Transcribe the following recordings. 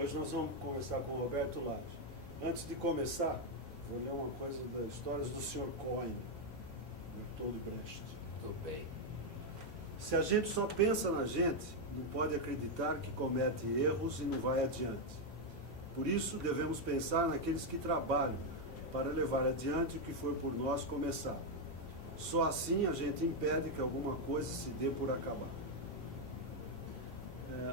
Hoje nós vamos conversar com o Roberto Lage. Antes de começar, vou ler uma coisa das histórias do Sr. Cohen, Bertolt Brecht. Muito bem. Se a gente só pensa na gente, não pode acreditar que comete erros e não vai adiante. Por isso, devemos pensar naqueles que trabalham para levar adiante o que foi por nós começar. Só assim a gente impede que alguma coisa se dê por acabar.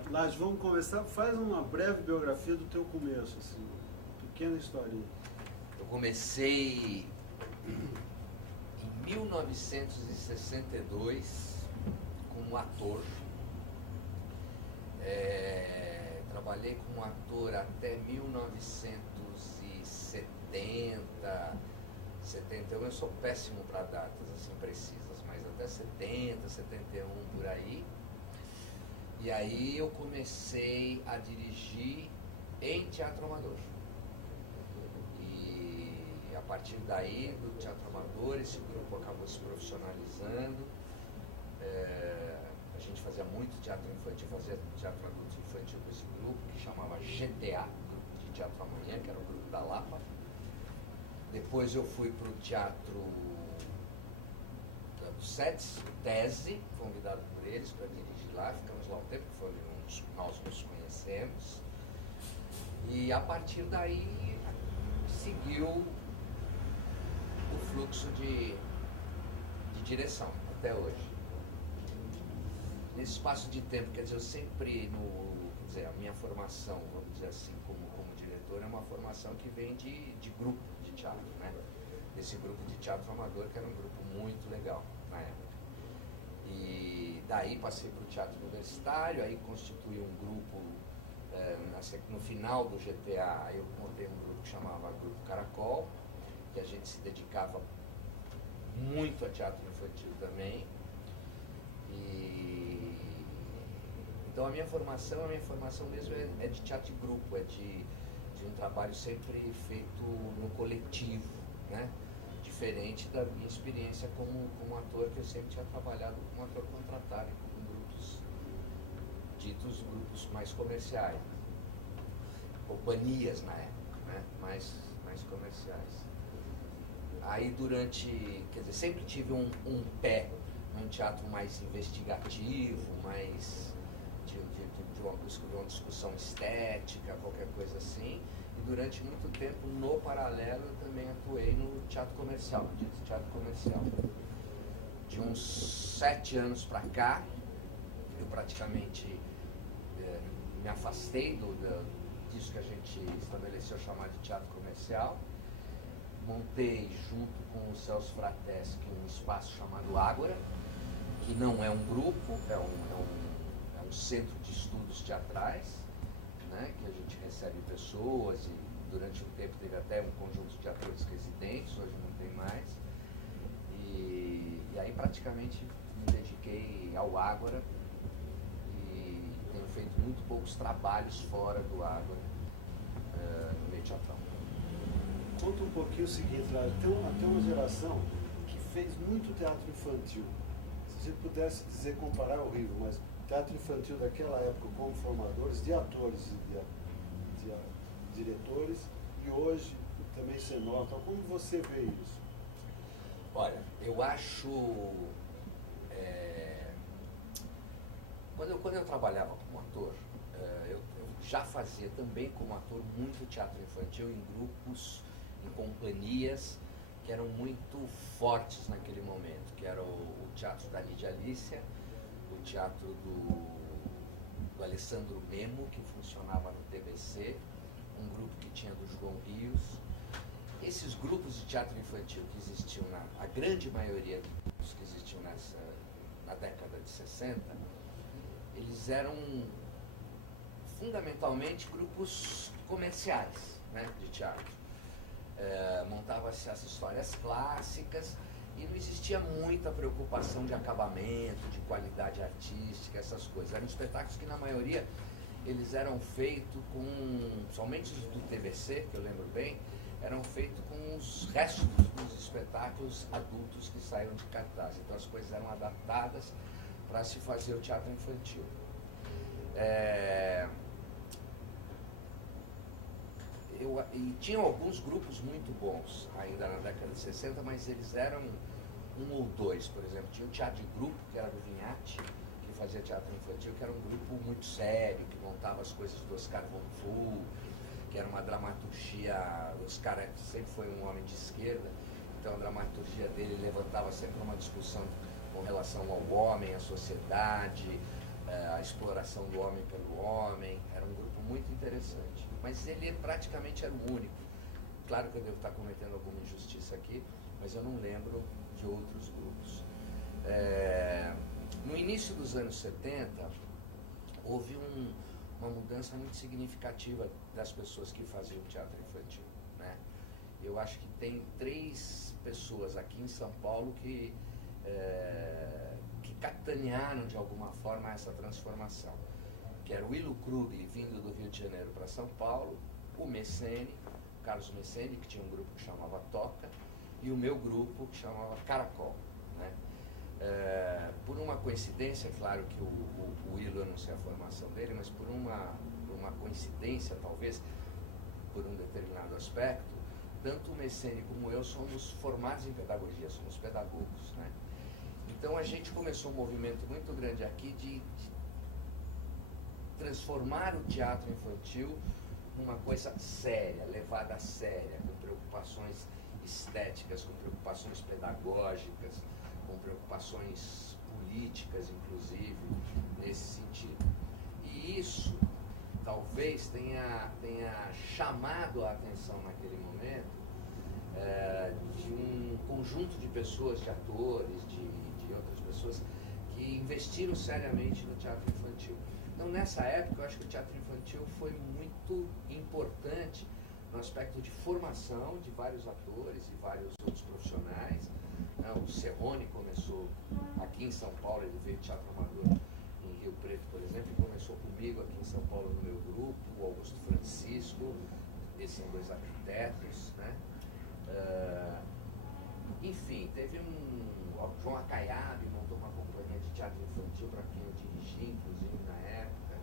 Lage, vamos começar. Faz uma breve biografia do teu começo, assim, uma pequena historinha. Eu comecei em 1962 como ator. Trabalhei como ator até 1970, 71. Eu sou péssimo para datas assim precisas, mas até 70, 71 por aí. E aí eu comecei a dirigir em teatro amador. E a partir daí, do teatro amador, esse grupo acabou se profissionalizando. A gente fazia muito teatro infantil, fazia teatro adulto infantil com esse grupo, que chamava GTA, Grupo de Teatro Amanhã, que era o grupo da Lapa. Depois eu fui para o teatro do SETS, Tese, convidado por eles para dirigir lá, ficamos lá um tempo, foi onde nós nos conhecemos. E a partir daí seguiu o fluxo de direção até hoje. Nesse espaço de tempo, quer dizer, eu sempre, a minha formação, vamos dizer assim, como diretor, é uma formação que vem de grupo de teatro, né? Desse grupo de teatro amador, que era um grupo muito legal na época. E daí passei para o teatro universitário, aí constituí um grupo, no final do GTA, eu montei um grupo que chamava Grupo Caracol, que a gente se dedicava muito a teatro infantil também. Então a minha formação mesmo é de teatro de grupo, é de um trabalho sempre feito no coletivo, né? Diferente da minha experiência como ator, que eu sempre tinha trabalhado como ator contratado, com grupos, ditos grupos mais comerciais, companhias na época, né? mais comerciais. Aí sempre tive um pé num teatro mais investigativo, mais de uma busca de uma discussão estética, qualquer coisa assim. E durante muito tempo, no paralelo, eu também atuei no teatro comercial, no dito teatro comercial. De uns 7 anos para cá, eu praticamente me afastei disso que a gente estabeleceu chamar de teatro comercial. Montei, junto com o Celso Frateschi, um espaço chamado Ágora, que não é um grupo, é um centro de estudos teatrais, né, que a gente recebe pessoas e durante um tempo teve até um conjunto de atores residentes, hoje não tem mais. E aí praticamente me dediquei ao Ágora e tenho feito muito poucos trabalhos fora do Ágora no meio teatral. Conta um pouquinho o seguinte, tem uma geração que fez muito teatro infantil. Se a gente pudesse dizer, comparar é horrível, mas teatro infantil daquela época como formadores de atores e de diretores, e hoje também cenógrafo. Como você vê isso? Olha, eu acho... Quando eu trabalhava como ator, eu já fazia também como ator muito teatro infantil em grupos, em companhias que eram muito fortes naquele momento, que era o teatro da Lídia Alicia, o teatro do Alessandro Memo, que funcionava no TBC, um grupo que tinha do João Rios. Esses grupos de teatro infantil que existiam, a grande maioria dos grupos que existiam na década de 60, eles eram fundamentalmente grupos comerciais, né, de teatro. Montava-se as histórias clássicas e não existia muita preocupação de acabamento, de qualidade artística, essas coisas. Eram espetáculos que, na maioria, eles eram feitos com, somente os do TBC, que eu lembro bem, eram feitos com os restos dos espetáculos adultos que saíram de cartaz. Então as coisas eram adaptadas para se fazer o teatro infantil. e tinham alguns grupos muito bons ainda na década de 60, mas eles eram um ou dois, por exemplo. Tinha o Teatro de Grupo, que era do Vignati, que fazia teatro infantil, que era um grupo muito sério, que montava as coisas do Oscar von Fuhl, que era uma dramaturgia. O Oscar sempre foi um homem de esquerda, então a dramaturgia dele levantava sempre uma discussão com relação ao homem, à sociedade, a exploração do homem pelo homem. Era um grupo muito interessante, mas ele praticamente era o único. Claro que eu devo estar cometendo alguma injustiça aqui, mas eu não lembro de outros grupos. No início dos anos 70, houve uma mudança muito significativa das pessoas que faziam teatro infantil, né? Eu acho que tem 3 pessoas aqui em São Paulo que capitanearam de alguma forma essa transformação, que era o Willo Krugli, vindo do Rio de Janeiro para São Paulo, o Messene, Carlos Messene, que tinha um grupo que chamava Toca, e o meu grupo que chamava Caracol, né? Por uma coincidência, claro que o Willo, eu não sei a formação dele, mas por uma coincidência, talvez, por um determinado aspecto, tanto o Messene como eu somos formados em pedagogia, somos pedagogos, né? Então a gente começou um movimento muito grande aqui de transformar o teatro infantil numa coisa séria, levada a séria, com preocupações estéticas, com preocupações pedagógicas, com preocupações políticas, inclusive, nesse sentido. E isso talvez tenha chamado a atenção naquele momento de um conjunto de pessoas, de atores, de outras pessoas que investiram seriamente no teatro infantil. Então, nessa época, eu acho que o teatro infantil foi muito importante no aspecto de formação de vários atores e vários outros profissionais. O Serrone começou aqui em São Paulo, ele veio de teatro amador em Rio Preto, por exemplo, e começou comigo aqui em São Paulo no meu grupo, o Augusto Francisco, esses são 2 arquitetos, né? Enfim, teve o João Acaiabe montou uma companhia de teatro infantil para quem eu dirigi, inclusive na época,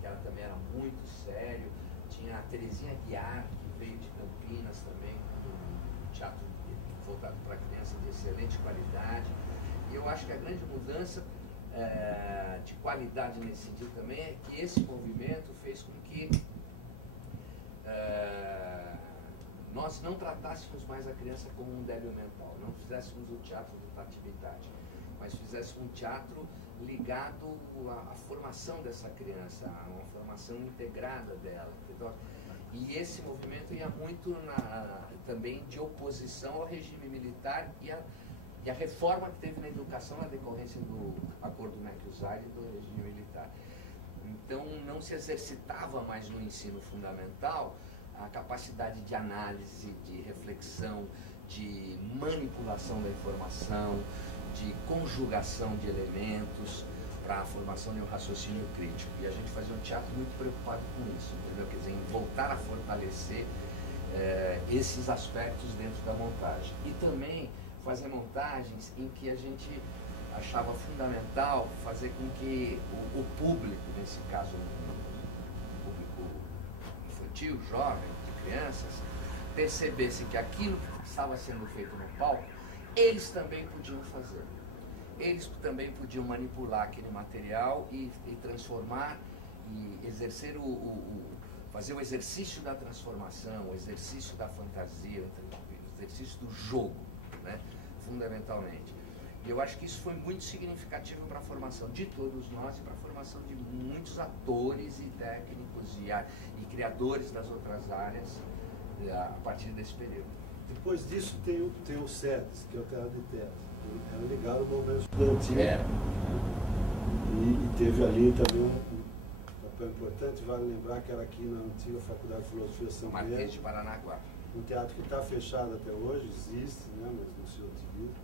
que ela também era muito sério. Tinha a Terezinha Guiar, que veio de Campinas também, com um teatro voltado para criança de excelente qualidade. E eu acho que a grande mudança de qualidade nesse sentido também é que esse movimento fez com que nós não tratássemos mais a criança como um débil mental, não fizéssemos o teatro de atividade, mas fizéssemos um teatro ligado à formação dessa criança, a uma formação integrada dela. Entendeu? E esse movimento ia muito também de oposição ao regime militar e a reforma que teve na educação na decorrência do acordo McIntyre e do regime militar. Então não se exercitava mais no ensino fundamental a capacidade de análise, de reflexão, de manipulação da informação, de conjugação de elementos para a formação de um raciocínio crítico. E a gente fazia um teatro muito preocupado com isso, entendeu? Quer dizer, em voltar a fortalecer esses aspectos dentro da montagem. E também fazer montagens em que a gente achava fundamental fazer com que o público, nesse caso o público infantil, jovem, de crianças, percebesse que aquilo que estava sendo feito no palco, eles também podiam fazer. Eles também podiam manipular aquele material e transformar e exercer fazer o exercício da transformação, o exercício da fantasia, o exercício do jogo, né? Fundamentalmente. E eu acho que isso foi muito significativo para a formação de todos nós e para a formação de muitos atores e técnicos e criadores das outras áreas a partir desse período. Depois disso tem o SEDES, que é o Teatro de Teatro. Era ligado ao movimento estudantil. E teve ali também um papel importante. Vale lembrar que era aqui na antiga Faculdade de Filosofia São Pedro. Marquês de Paranaguá. Um teatro que está fechado até hoje, existe, né, mas não se utiliza.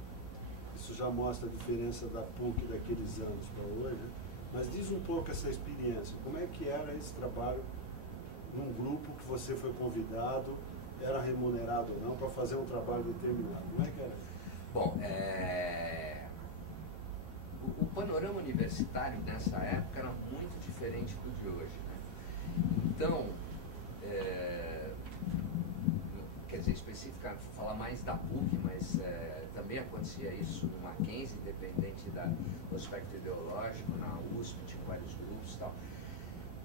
Isso já mostra a diferença da PUC daqueles anos para hoje. Né? Mas diz um pouco essa experiência. Como é que era esse trabalho num grupo que você foi convidado, era remunerado ou não, para fazer um trabalho determinado? Como é que era? Bom, o panorama universitário nessa época era muito diferente do de hoje, né? Então, especificamente, vou falar mais da PUC, mas também acontecia isso no Mackenzie, independente do aspecto ideológico, na USP tinha vários grupos e tal.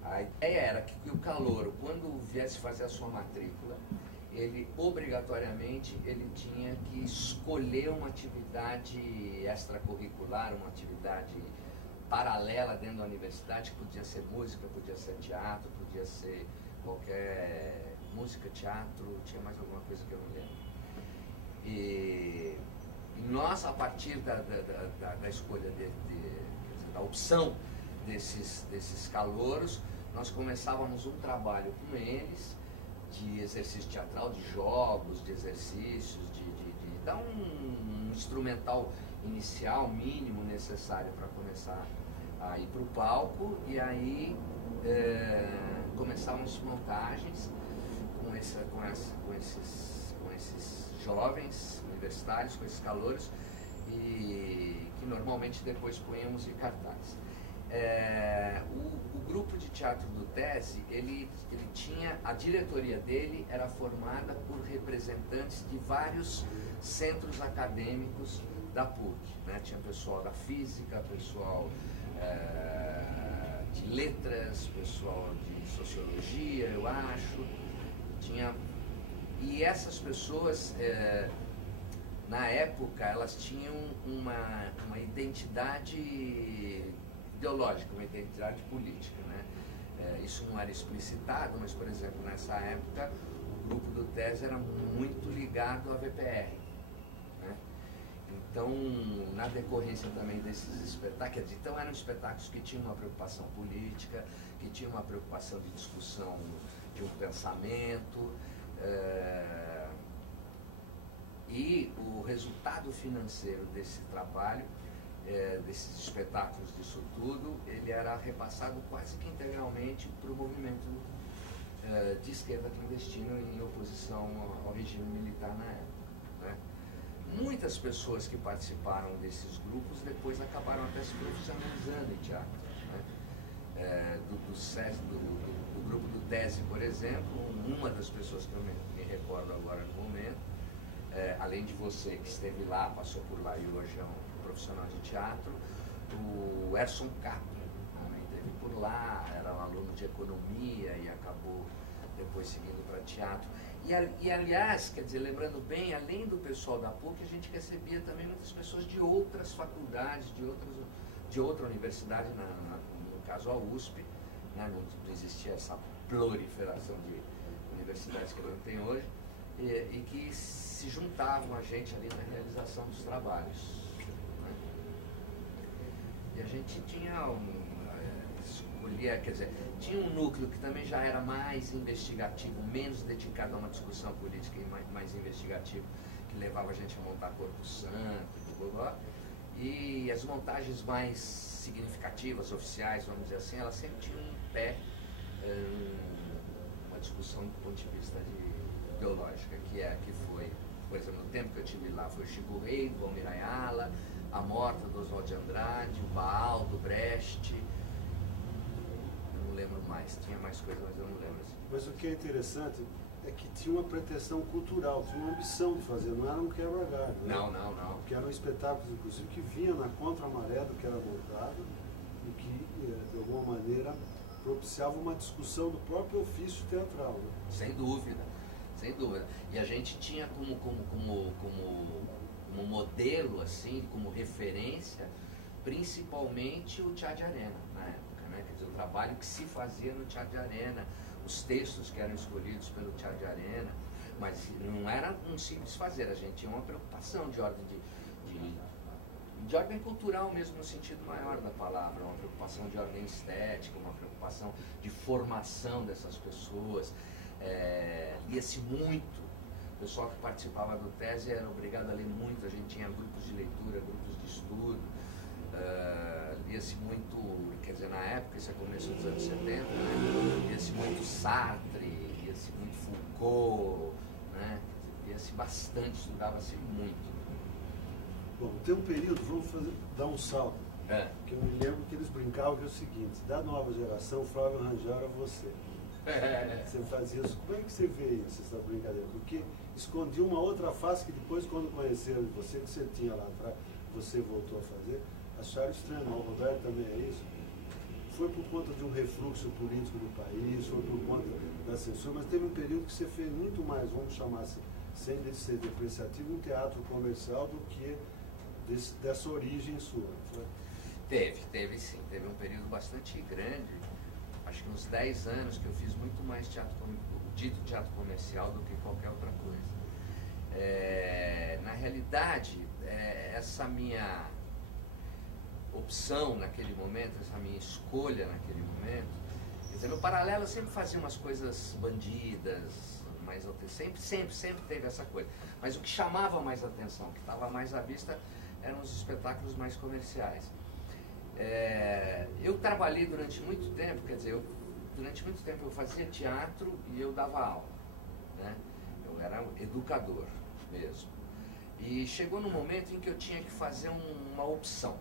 A ideia era que o calouro, quando viesse fazer a sua matrícula, ele obrigatoriamente ele tinha que escolher uma atividade extracurricular, uma atividade paralela dentro da universidade, que podia ser música, podia ser teatro, podia ser qualquer música, teatro, tinha mais alguma coisa que eu não lembro. E nós, a partir da escolha, da opção desses calouros, nós começávamos um trabalho com eles, de exercício teatral, de jogos, de exercícios, de dar um instrumental inicial, mínimo necessário para começar a ir para o palco, e aí começavam as montagens com esses jovens universitários, com esses calouros, e que normalmente depois punhamos em cartaz. O grupo de teatro do TESE, ele tinha, a diretoria dele era formada por representantes de vários centros acadêmicos da PUC, né? Tinha pessoal da física, pessoal de letras, pessoal de sociologia, eu acho, e essas pessoas, na época, elas tinham uma identidade ideológica, uma identidade política, né? Isso não era explicitado, mas, por exemplo, nessa época, o grupo do TESE era muito ligado à VPR, né? Então, na decorrência também desses espetáculos, então eram espetáculos que tinham uma preocupação política, que tinham uma preocupação de discussão de um pensamento, e o resultado financeiro desse trabalho, desses espetáculos, disso tudo, ele era repassado quase que integralmente para o movimento de esquerda clandestino em oposição ao regime militar na época, né? Muitas pessoas que participaram desses grupos depois acabaram até se profissionalizando em teatro, né? Do grupo do TESE, por exemplo, uma das pessoas que eu me recordo agora no momento, além de você que esteve lá, passou por lá e hoje é um profissional de teatro, o Erson Capri também esteve por lá, era um aluno de economia e acabou depois seguindo para teatro. E aliás, quer dizer, lembrando bem, além do pessoal da PUC, a gente recebia também muitas pessoas de outras faculdades, de outra universidade, no caso a USP, né? Não existia essa proliferação de universidades que não tem hoje, e que se juntavam a gente ali na realização dos trabalhos, né? E a gente tinha quer dizer, tinha um núcleo que também já era mais investigativo, menos dedicado a uma discussão política e mais investigativo, que levava a gente a montar Corpo Santo, blá, blá, e as montagens mais significativas, oficiais, vamos dizer assim, elas sempre tinham um pé, uma discussão do ponto de vista ideológica, que foi, por exemplo, no tempo que eu estive lá, foi o Chico Rei, o Almir Ayala, a Morta do Oswald de Andrade, o Baal do Brecht. Não lembro mais, tinha mais coisa, mas eu não lembro assim. Mas o que é interessante é que tinha uma pretensão cultural, tinha uma ambição de fazer, não era um quebra-galho. Né? Não. Que eram espetáculos, inclusive, que vinham na contramaré do que era montado e que, de alguma maneira, propiciava uma discussão do próprio ofício teatral. Né? Sem dúvida. E a gente tinha como modelo, assim, como referência, principalmente o Teatro de Arena, na época, né? Quer dizer, o trabalho que se fazia no Teatro de Arena, os textos que eram escolhidos pelo Teatro de Arena, mas não era um simples fazer, a gente tinha uma preocupação de ordem de ordem cultural mesmo, no sentido maior da palavra, uma preocupação de ordem estética, uma preocupação de formação dessas pessoas. Lia-se muito, o pessoal que participava do TESE era obrigado a ler muito, a gente tinha grupos de leitura, grupos de estudo, lia-se muito, quer dizer, na época, isso é começo dos anos 70, né? Lia-se muito Sartre, lia-se muito Foucault, né? Lia-se bastante, estudava-se muito. Bom, tem um período, vamos dar um salto, que eu me lembro que eles brincavam que é o seguinte, da nova geração, Flávio Rangel era você. Você fazia isso, como é que você vê isso, essa brincadeira? Porque escondia uma outra face que depois, quando conheceram você, que você tinha lá atrás, você voltou a fazer, acharam estranho. O Roberto também é isso. Foi por conta de um refluxo político do país, foi por conta da censura, mas teve um período que você fez muito mais, vamos chamar assim, sem ser depreciativo, um teatro comercial do que dessa origem sua. Foi? Teve sim. Teve um período bastante grande, acho que uns 10 anos, que eu fiz muito mais dito teatro comercial do que qualquer outra coisa. Na realidade, essa minha opção naquele momento, essa minha escolha naquele momento, quer dizer, no paralelo eu sempre fazia umas coisas bandidas, sempre teve essa coisa. Mas o que chamava mais atenção, o que estava mais à vista, eram os espetáculos mais comerciais. Eu trabalhei durante muito tempo, quer dizer, durante muito tempo eu fazia teatro e eu dava aula, né? Eu era educador mesmo. E chegou num momento em que eu tinha que fazer uma opção,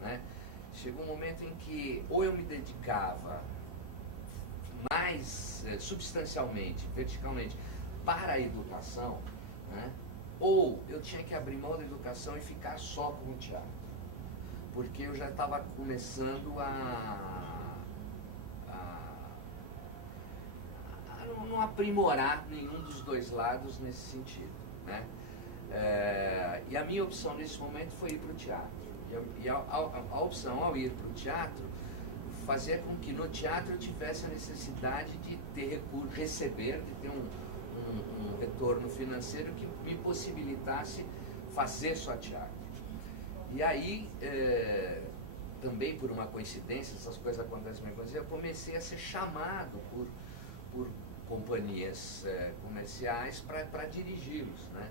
né? Chegou um momento em que ou eu me dedicava mais substancialmente, verticalmente, para a educação, né? Ou eu tinha que abrir mão da educação e ficar só com o teatro. Porque eu já estava começando a não aprimorar nenhum dos dois lados nesse sentido, né? E a minha opção nesse momento foi ir para o teatro. E a opção ao ir para o teatro fazia com que no teatro eu tivesse a necessidade de ter receber, de ter um retorno financeiro que me possibilitasse fazer só teatro. E aí, também por uma coincidência, essas coisas acontecem mesmo, eu comecei a ser chamado por companhias comerciais para dirigi-los, né?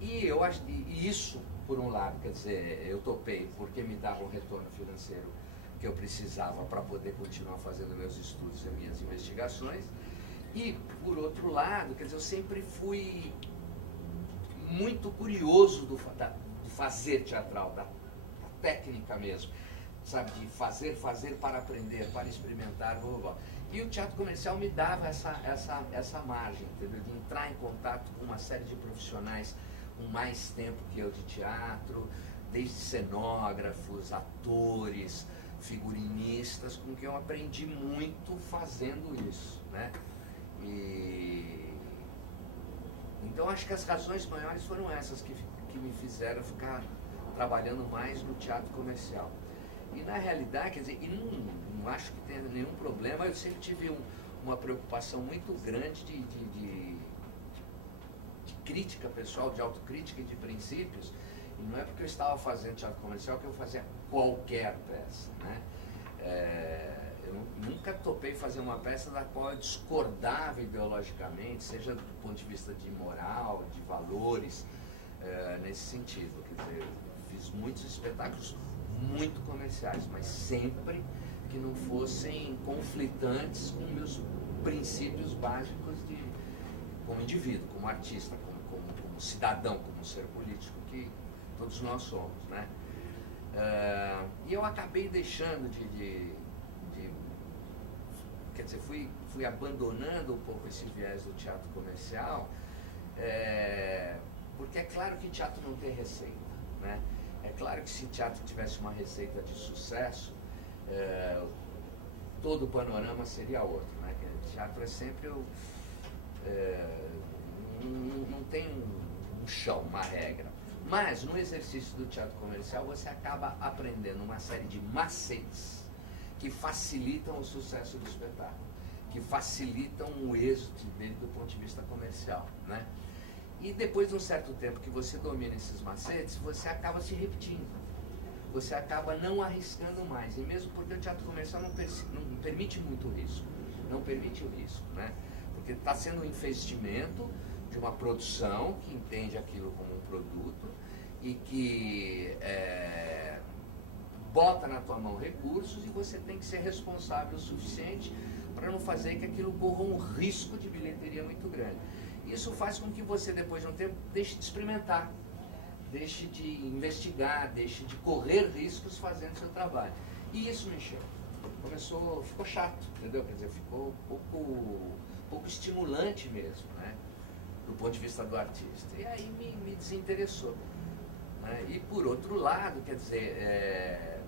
E eu acho que isso, por um lado, quer dizer, eu topei porque me dava um retorno financeiro que eu precisava para poder continuar fazendo meus estudos e minhas investigações. E, por outro lado, quer dizer, eu sempre fui muito curioso do fazer teatral, da técnica mesmo, sabe, de fazer para aprender, para experimentar, blá, blá, blá. E o teatro comercial me dava essa margem, entendeu? De entrar em contato com uma série de profissionais com mais tempo que eu de teatro, desde cenógrafos, atores, figurinistas, com quem eu aprendi muito fazendo isso, né? Então acho que as razões maiores foram essas que me fizeram ficar trabalhando mais no teatro comercial. E na realidade, quer dizer, não acho que tenha nenhum problema, eu sempre tive uma preocupação muito grande de crítica pessoal, de autocrítica e de princípios, e não é porque eu estava fazendo teatro comercial que eu fazia qualquer peça, né? Eu nunca topei fazer uma peça da qual eu discordava ideologicamente, seja do ponto de vista de moral, de valores, nesse sentido. Quer dizer, eu fiz muitos espetáculos muito comerciais, mas sempre que não fossem conflitantes com meus princípios básicos como indivíduo, como artista, como cidadão, como ser político que todos nós somos, né? E eu acabei deixando quer dizer, fui abandonando um pouco esse viés do teatro comercial, porque é claro que teatro não tem receita, né? É claro que se teatro tivesse uma receita de sucesso, todo o panorama seria outro, né? Teatro é sempre não tem um chão, uma regra. Mas no exercício do teatro comercial você acaba aprendendo uma série de macetes que facilitam o sucesso do espetáculo, que facilitam o êxito dele do ponto de vista comercial, né? E depois de um certo tempo que você domina esses macetes, você acaba se repetindo. Você acaba não arriscando mais. E mesmo porque o teatro comercial não permite muito risco. Não permite o risco, né? Porque está sendo um investimento de uma produção que entende aquilo como um produto e que bota na tua mão recursos e você tem que ser responsável o suficiente para não fazer que aquilo corra um risco de bilheteria muito grande. Isso faz com que você, depois de um tempo, deixe de experimentar, deixe de investigar, deixe de correr riscos fazendo seu trabalho. E isso me encheu. Ficou chato, entendeu? Quer dizer, ficou um pouco estimulante mesmo, né? do ponto de vista do artista. E aí me desinteressou. Né? E por outro lado, quer dizer,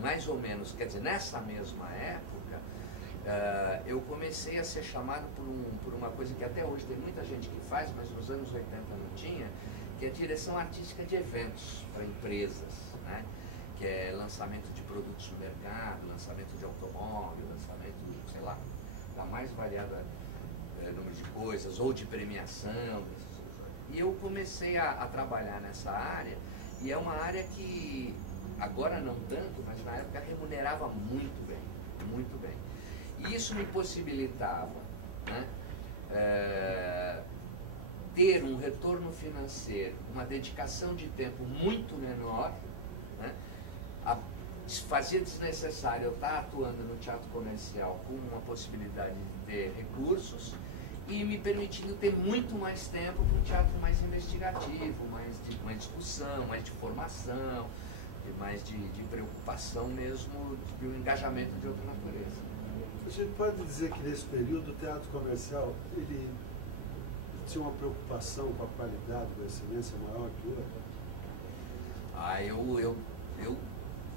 mais ou menos, quer dizer, nessa mesma época, eu comecei a ser chamado por uma coisa que até hoje tem muita gente que faz, mas nos anos 80 não tinha, que é a direção artística de eventos para empresas, né? Que é lançamento de produtos no mercado, lançamento de automóvel, lançamento, sei lá, da mais variada número de coisas, ou de premiação. E eu comecei a trabalhar nessa área, e é uma área que agora não tanto, mas na época remunerava muito bem, muito bem. E isso me possibilitava, né, ter um retorno financeiro, uma dedicação de tempo muito menor, né, fazia desnecessário eu estar atuando no teatro comercial com uma possibilidade de ter recursos e me permitindo ter muito mais tempo para um teatro mais investigativo, mais de discussão, mais de formação, mais de preocupação mesmo, de um engajamento de outra natureza. A gente pode dizer que nesse período o teatro comercial ele tinha uma preocupação com a qualidade, com a excelência maior que hoje? Eu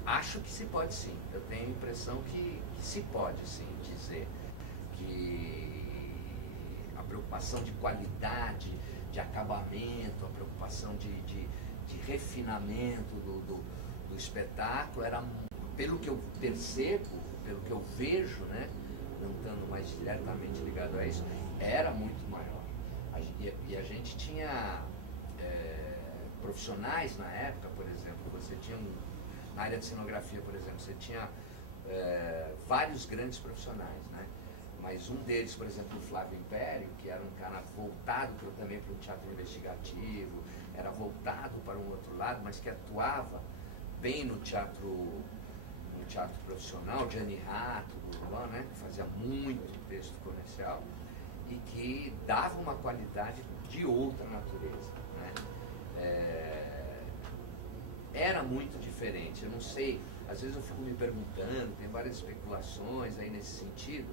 acho que se pode sim. Eu tenho a impressão que se pode sim dizer que a preocupação de qualidade, de acabamento, a preocupação de refinamento do espetáculo era, pelo que eu percebo, pelo que eu vejo, né, não estando mais diretamente ligado a isso, era muito maior. E a gente tinha profissionais na época, por exemplo, você tinha na área de cenografia, por exemplo, você tinha vários grandes profissionais, né? Mas um deles, por exemplo, o Flávio Império, que era um cara voltado também para o teatro investigativo, era voltado para um outro lado, mas que atuava bem no teatro profissional, Gianni Rato, né? Que fazia muito texto comercial e que dava uma qualidade de outra natureza, né? Era muito diferente, eu não sei, às vezes eu fico me perguntando, tem várias especulações aí nesse sentido,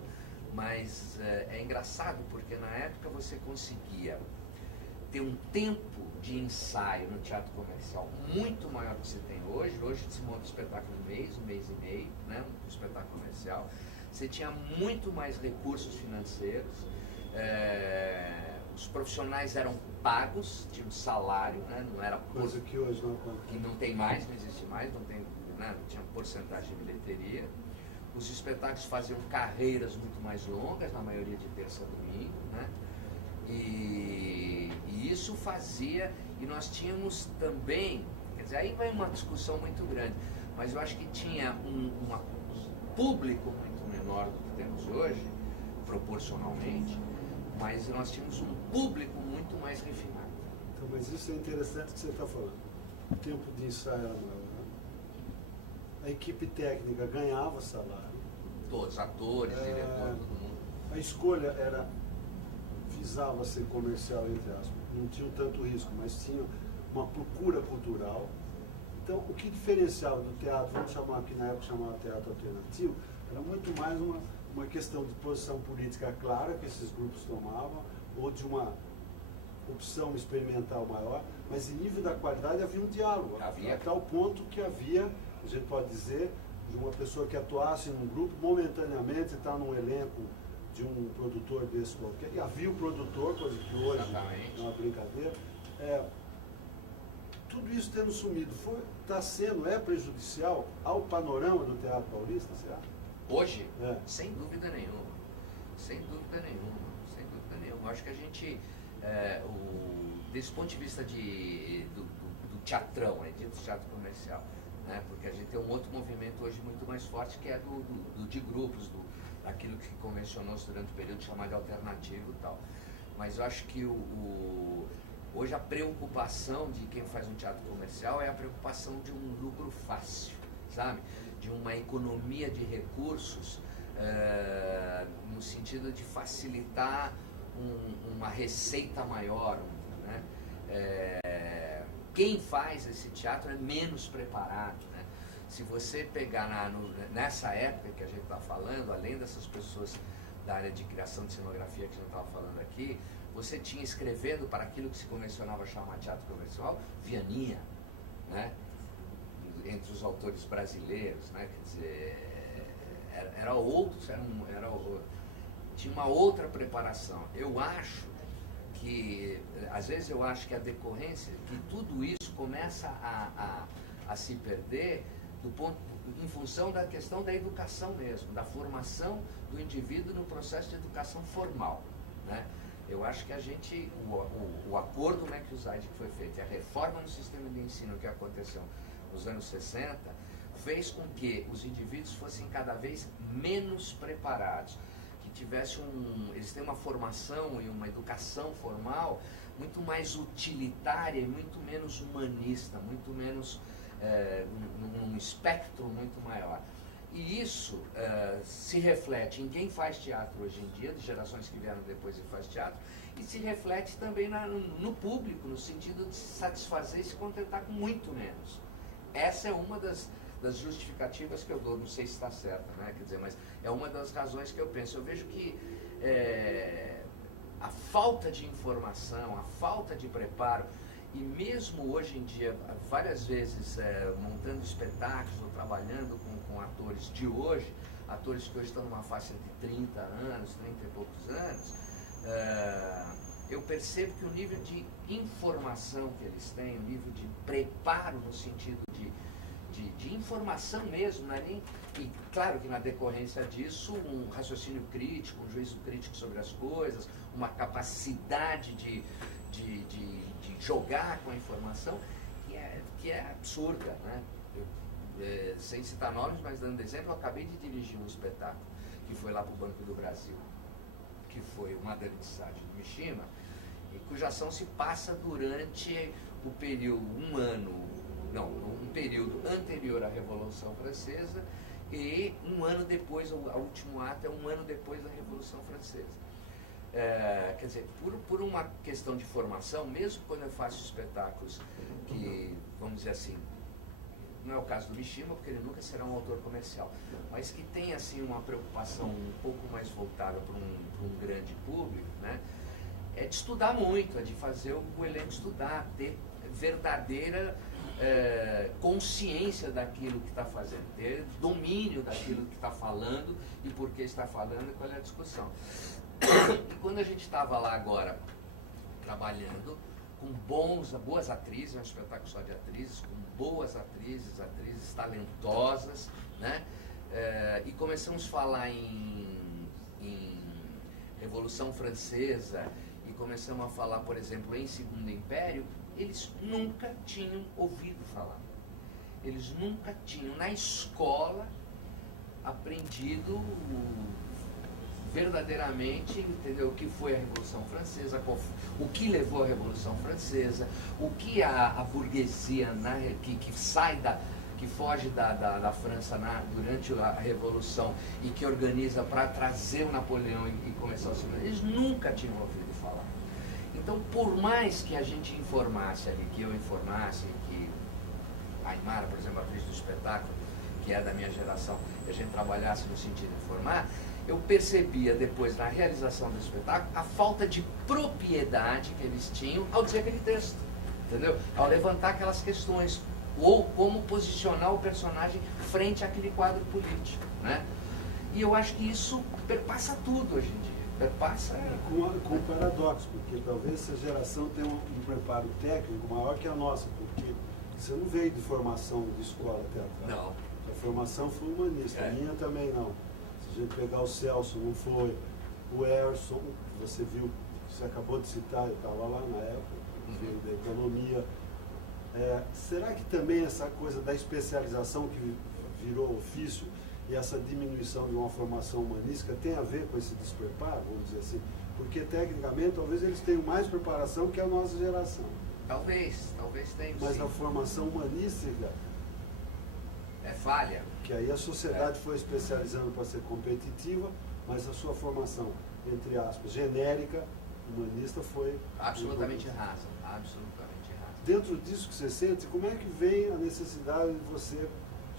mas é engraçado porque na época você conseguia ter um tempo de ensaio no teatro comercial muito maior do que você tem hoje. Hoje se monta um espetáculo um mês e meio, né, um espetáculo comercial. Você tinha muito mais recursos financeiros, os profissionais eram pagos, tinham um salário, né, não era coisa que hoje não acontece. Que não tem mais, não existe mais, não tem, né, não tinha porcentagem de bilheteria. Os espetáculos faziam carreiras muito mais longas, na maioria de terça a domingo, né? E isso fazia, e nós tínhamos também, quer dizer, aí vai uma discussão muito grande, mas eu acho que tinha um público muito menor do que temos hoje, proporcionalmente, mas nós tínhamos um público muito mais refinado. Então, mas isso é interessante que você está falando. O tempo de ensaio era maior, né? A equipe técnica ganhava salário. Todos, atores, diretores, todo mundo. A escolha visava ser comercial, entre aspas. Não tinha tanto risco, mas tinha uma procura cultural. Então, o que diferenciava do teatro, vamos chamar aqui na época, chamava teatro alternativo, era muito mais uma questão de posição política clara que esses grupos tomavam, ou de uma opção experimental maior, mas em nível da qualidade havia um diálogo. Havia. A tal ponto que havia, a gente pode dizer, de uma pessoa que atuasse num grupo, momentaneamente está num elenco de um produtor desse qualquer. E havia o produtor, coisa que hoje é uma brincadeira. Tudo isso tendo sumido, é prejudicial ao panorama do Teatro Paulista, você acha? Hoje? Sem dúvida nenhuma. Sem dúvida nenhuma. Sem dúvida nenhuma. Eu acho que a gente, desse ponto de vista do teatrão, dito teatro comercial, né? Porque a gente tem um outro movimento hoje muito mais forte, que é de grupos, daquilo que convencionou-se durante o período chamado de alternativo e tal. Mas eu acho que hoje a preocupação de quem faz um teatro comercial é a preocupação de um lucro fácil, sabe? De uma economia de recursos, no sentido de facilitar uma receita maior, né? Quem faz esse teatro é menos preparado, né? Se você pegar nessa época que a gente está falando, além dessas pessoas da área de criação de cenografia que a gente estava falando aqui, você tinha escrevendo para aquilo que se convencionava chamar teatro comercial, Vianinha, né? Entre os autores brasileiros, né? Quer dizer, tinha uma outra preparação. Eu acho que, às vezes eu acho que a decorrência, que tudo isso começa a se perder em função da questão da educação mesmo, da formação do indivíduo no processo de educação formal, né? Eu acho que o acordo McUsaid que foi feito e a reforma no sistema de ensino que aconteceu nos anos 60, fez com que os indivíduos fossem cada vez menos preparados, que eles têm uma formação e uma educação formal muito mais utilitária e muito menos humanista, muito menos, num espectro muito maior. E isso se reflete em quem faz teatro hoje em dia, de gerações que vieram depois e faz teatro, e se reflete também no público, no sentido de se satisfazer e se contentar com muito menos. Essa é uma das justificativas que eu dou, não sei se está certa, né? Quer dizer, mas é uma das razões que eu penso. Eu vejo que a falta de informação, a falta de preparo, e mesmo hoje em dia, várias vezes montando espetáculos ou trabalhando com atores de hoje, atores que hoje estão numa faixa de 30 anos, 30 e poucos anos, eu percebo que o nível de informação que eles têm, o nível de preparo no sentido de informação mesmo, não é nem, e claro que na decorrência disso, um raciocínio crítico, um juízo crítico sobre as coisas, uma capacidade de jogar com a informação, que é absurda, né? Sem citar nomes, mas dando exemplo, eu acabei de dirigir um espetáculo que foi lá para o Banco do Brasil, que foi o Madame de Sade do Mishima, e cuja ação se passa durante o período, um período anterior à Revolução Francesa e um ano depois, o último ato é um ano depois da Revolução Francesa. Quer dizer, por uma questão de formação, mesmo quando eu faço espetáculos que, vamos dizer assim, não é o caso do Mishima, porque ele nunca será um autor comercial, mas que tem assim uma preocupação um pouco mais voltada para um grande público, né? É de estudar muito, é de fazer o elenco estudar, ter verdadeira consciência daquilo que está fazendo, ter domínio daquilo que está falando e por que está falando e qual é a discussão. E quando a gente estava lá agora trabalhando com boas atrizes, é um espetáculo só de atrizes, com boas atrizes talentosas, né? E começamos a falar em Revolução Francesa e começamos a falar, por exemplo, em Segundo Império, eles nunca tinham ouvido falar. Eles nunca tinham, na escola, aprendido verdadeiramente, entendeu, o que foi a Revolução Francesa, o que levou à Revolução Francesa, o que a burguesia que foge da França durante a Revolução e que organiza para trazer o Napoleão e começar o segundo. Eles nunca tinham ouvido falar. Então, por mais que a gente informasse ali, que eu informasse, que a Aymara, por exemplo, a atriz do espetáculo, que é da minha geração, que a gente trabalhasse no sentido de informar, eu percebia depois, na realização do espetáculo, a falta de propriedade que eles tinham ao dizer aquele texto, entendeu? Ao levantar aquelas questões, ou como posicionar o personagem frente àquele quadro político, né? E eu acho que isso perpassa tudo hoje em dia. Perpassa... Com um paradoxo, porque talvez essa geração tenha um preparo técnico maior que a nossa, porque você não veio de formação de escola teatral. Não. A formação foi humanista, a minha também não. Se a gente pegar o Celso, não foi. O Erson, você viu, você acabou de citar, eu estava lá na época, veio da economia. Será que também essa coisa da especialização que virou ofício e essa diminuição de uma formação humanística tem a ver com esse despreparo, vamos dizer assim? Porque tecnicamente talvez eles tenham mais preparação que a nossa geração. Talvez tenha. Mas sim. a formação humanística é falha. Que aí a sociedade foi especializando para ser competitiva, mas a sua formação, entre aspas, genérica, humanista foi... Absolutamente rasa, absolutamente rasa. Dentro disso que você sente, como é que vem a necessidade de você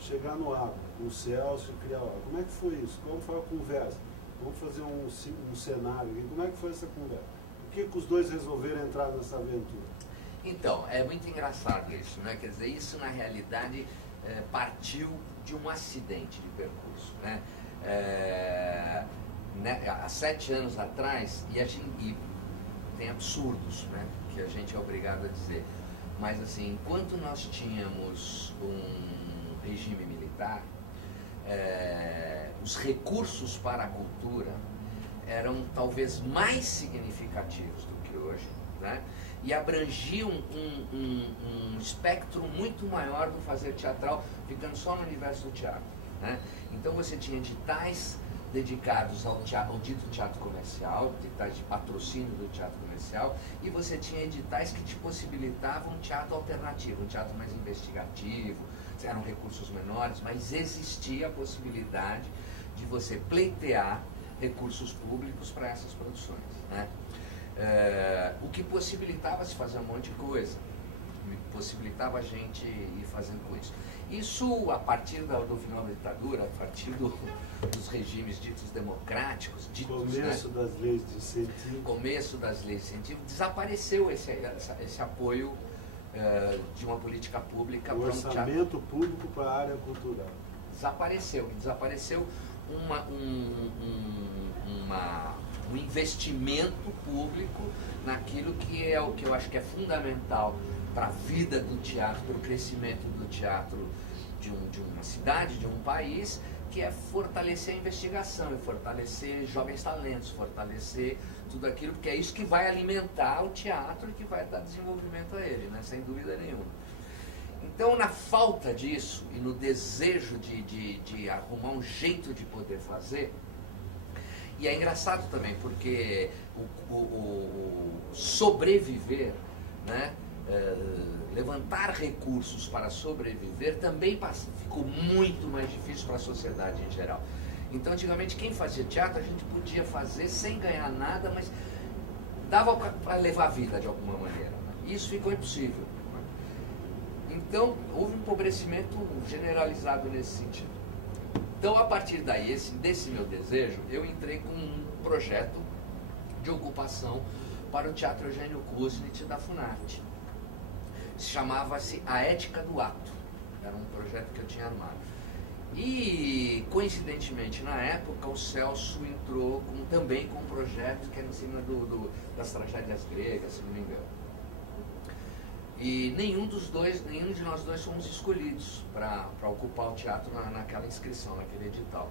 chegar no Abra, no Celso e criar o Abra? Como é que foi isso? Como foi a conversa? Vamos fazer um cenário aqui. Como é que foi essa conversa? que os dois resolveram entrar nessa aventura? Então, é muito engraçado isso, né? Quer dizer, isso na realidade partiu de um acidente de percurso, né? Há 7 anos atrás, e tem absurdos, né? Que a gente é obrigado a dizer, mas assim, enquanto nós tínhamos um regime militar, os recursos para a cultura eram talvez mais significativos do que hoje, né? E abrangiam um espectro muito maior do fazer teatral, ficando só no universo do teatro, né? Então você tinha editais dedicados ao dito teatro comercial, editais de patrocínio do teatro comercial, e você tinha editais que te possibilitavam um teatro alternativo, um teatro mais investigativo. Eram recursos menores, mas existia a possibilidade de você pleitear recursos públicos para essas produções, né? O que possibilitava se fazer um monte de coisa, possibilitava a gente ir fazendo com isso. Isso, a partir do final da ditadura, a partir dos regimes ditos democráticos, começo, né, das leis de incentivo. Começo das leis de incentivo, desapareceu esse apoio de uma política pública para um orçamento público para a área cultural. Desapareceu um investimento público naquilo que é o que eu acho que é fundamental para a vida do teatro, para o crescimento do teatro de uma cidade, de um país, que é fortalecer a investigação, fortalecer jovens talentos, fortalecer tudo aquilo, porque é isso que vai alimentar o teatro e que vai dar desenvolvimento a ele, né? Sem dúvida nenhuma. Então, na falta disso e no desejo de arrumar um jeito de poder fazer, e é engraçado também, porque o sobreviver, né? Levantar recursos para sobreviver também ficou muito mais difícil para a sociedade em geral. Então, antigamente, quem fazia teatro, a gente podia fazer sem ganhar nada, mas dava para levar a vida de alguma maneira, né? Isso ficou impossível, né? Então, houve um empobrecimento generalizado nesse sentido. Então, a partir daí, desse meu desejo, eu entrei com um projeto de ocupação para o Teatro Eugênio Kuznit da Funarte. Chamava-se A Ética do Ato. Era um projeto que eu tinha armado. E, coincidentemente, na época, o Celso entrou também com um projeto que era em cima das tragédias gregas, se não me engano. E nenhum de nós dois fomos escolhidos para ocupar o teatro naquela inscrição, naquele edital.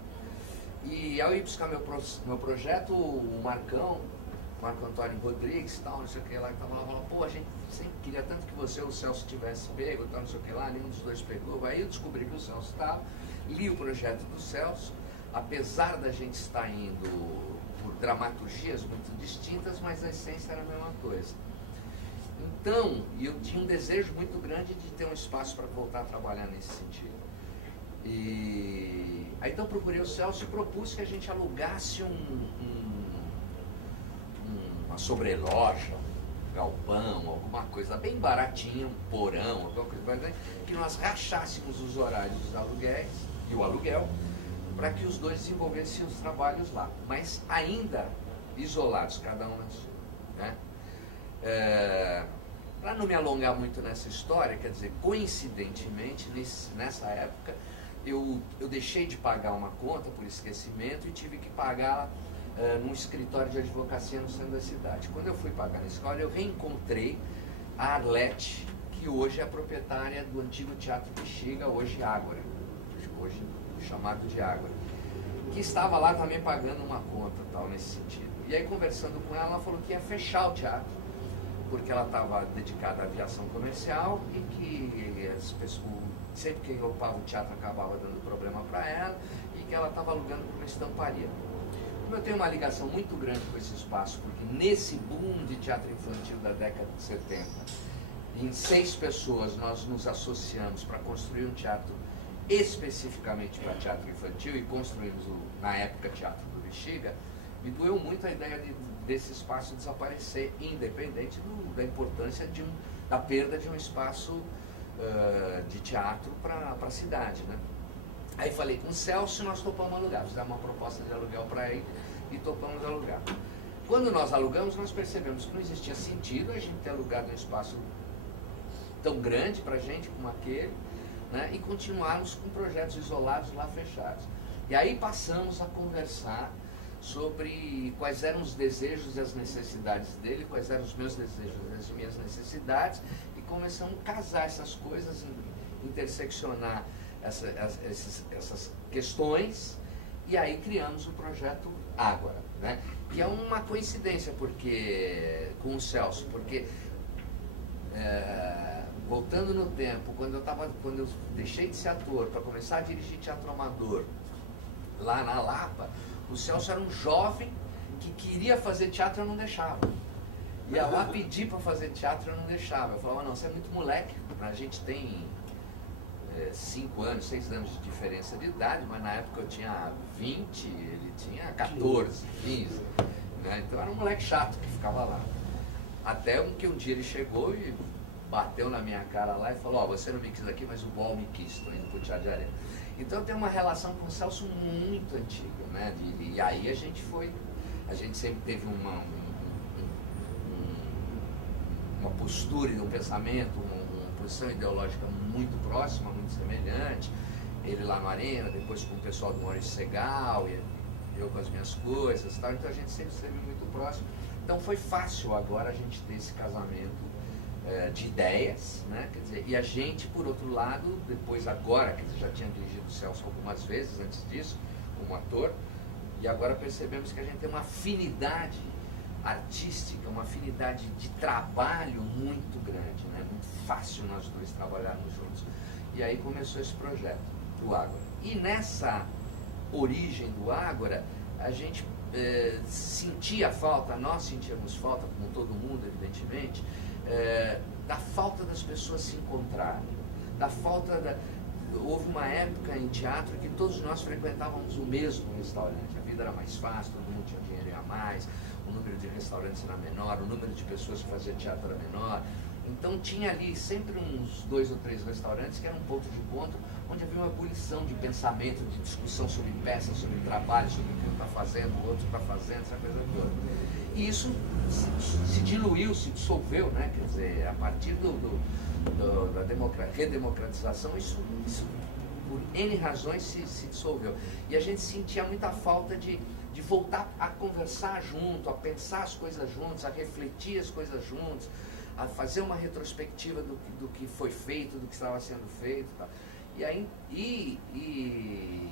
E ao ir buscar meu projeto, o Marco Antônio Rodrigues, tal, não sei o que lá, que estava lá, falou, pô, a gente sempre queria tanto que você ou o Celso tivesse pego, tal, não sei o que lá, nenhum dos dois pegou. Aí eu descobri que o Celso estava, li o projeto do Celso, apesar da gente estar indo por dramaturgias muito distintas, mas a essência era a mesma coisa. Então, eu tinha um desejo muito grande de ter um espaço para voltar a trabalhar nesse sentido. E aí então procurei o Celso e propus que a gente alugasse uma sobreloja, um galpão, alguma coisa bem baratinha, um porão, alguma coisa, que nós rachássemos os horários dos aluguéis e o aluguel, para que os dois desenvolvessem os trabalhos lá, mas ainda isolados, cada um na sua, né? Para não me alongar muito nessa história, quer dizer, coincidentemente, nessa época, eu deixei de pagar uma conta por esquecimento e tive que pagar num escritório de advocacia no centro da cidade. Quando eu fui pagar na escola, eu reencontrei a Arlete, que hoje é a proprietária do antigo Teatro Bexiga, hoje Ágora, hoje chamado de Ágora, que estava lá também pagando uma conta, tal, nesse sentido. E aí, conversando com ela falou que ia fechar o teatro, porque ela estava dedicada à aviação comercial e que as pessoas, sempre que ocupava o teatro acabava dando problema para ela e que ela estava alugando para uma estamparia. Como eu tenho uma ligação muito grande com esse espaço, porque nesse boom de teatro infantil da década de 70, em 6 pessoas nós nos associamos para construir um teatro especificamente para teatro infantil e construímos, na época, Teatro do Bexiga, me doeu muito a ideia desse espaço desaparecer, independente da importância da perda de um espaço de teatro para a cidade, né? Aí falei com o Celso e nós topamos alugar, fizemos uma proposta de aluguel para ele e topamos alugar. Quando nós alugamos, nós percebemos que não existia sentido a gente ter alugado um espaço tão grande para a gente como aquele, né, e continuarmos com projetos isolados lá fechados. E aí passamos a conversar sobre quais eram os desejos e as necessidades dele, quais eram os meus desejos e as minhas necessidades, e começamos a casar essas coisas, interseccionar essas questões, e aí criamos o projeto Ágora, né? Que é uma coincidência com o Celso, porque voltando no tempo, quando eu deixei de ser ator para começar a dirigir teatro amador lá na Lapa, o Celso era um jovem que queria fazer teatro e eu não deixava. Ia lá pedir para fazer teatro e eu não deixava. Eu falava, não, você é muito moleque, a gente tem 5 anos, 6 anos de diferença de idade, mas na época eu tinha 20, ele tinha 14, 15, né? Então era um moleque chato que ficava lá. Até que um dia ele chegou e bateu na minha cara lá e falou, você não me quis aqui, mas o UOL me quis, estou indo pro Teatro de Areia. Então eu tenho uma relação com o Celso muito antiga, né? E aí a gente sempre teve uma postura e um pensamento, uma posição ideológica muito próxima, muito semelhante. Ele lá no Arena, depois com o pessoal do Maurício Segal, e eu com as minhas coisas e tal. Então a gente sempre esteve muito próximo. Então foi fácil agora a gente ter esse casamento de ideias, né? Quer dizer, e a gente, por outro lado, depois agora, quer dizer, já tinha dirigido o Celso algumas vezes antes disso, como ator, e agora percebemos que a gente tem uma afinidade artística, uma afinidade de trabalho muito grande, né? Muito fácil nós dois trabalharmos juntos. E aí começou esse projeto do Ágora. E nessa origem do Ágora, a gente sentia falta, nós sentíamos falta, como todo mundo, evidentemente, da falta das pessoas se encontrarem, houve uma época em teatro que todos nós frequentávamos o mesmo restaurante, a vida era mais fácil, todo mundo tinha dinheiro a mais, o número de restaurantes era menor, o número de pessoas que faziam teatro era menor, então tinha ali sempre uns 2 ou 3 restaurantes que eram um ponto de encontro, onde havia uma ebulição de pensamento, de discussão sobre peças, sobre trabalho, sobre o que um está fazendo, o outro está fazendo, essa coisa toda. E isso se diluiu, se dissolveu, né? Quer dizer, a partir da redemocratização, isso por N razões se dissolveu. E a gente sentia muita falta de voltar a conversar junto, a pensar as coisas juntos, a refletir as coisas juntos, a fazer uma retrospectiva do que foi feito, do que estava sendo feito. Tá? E aí, e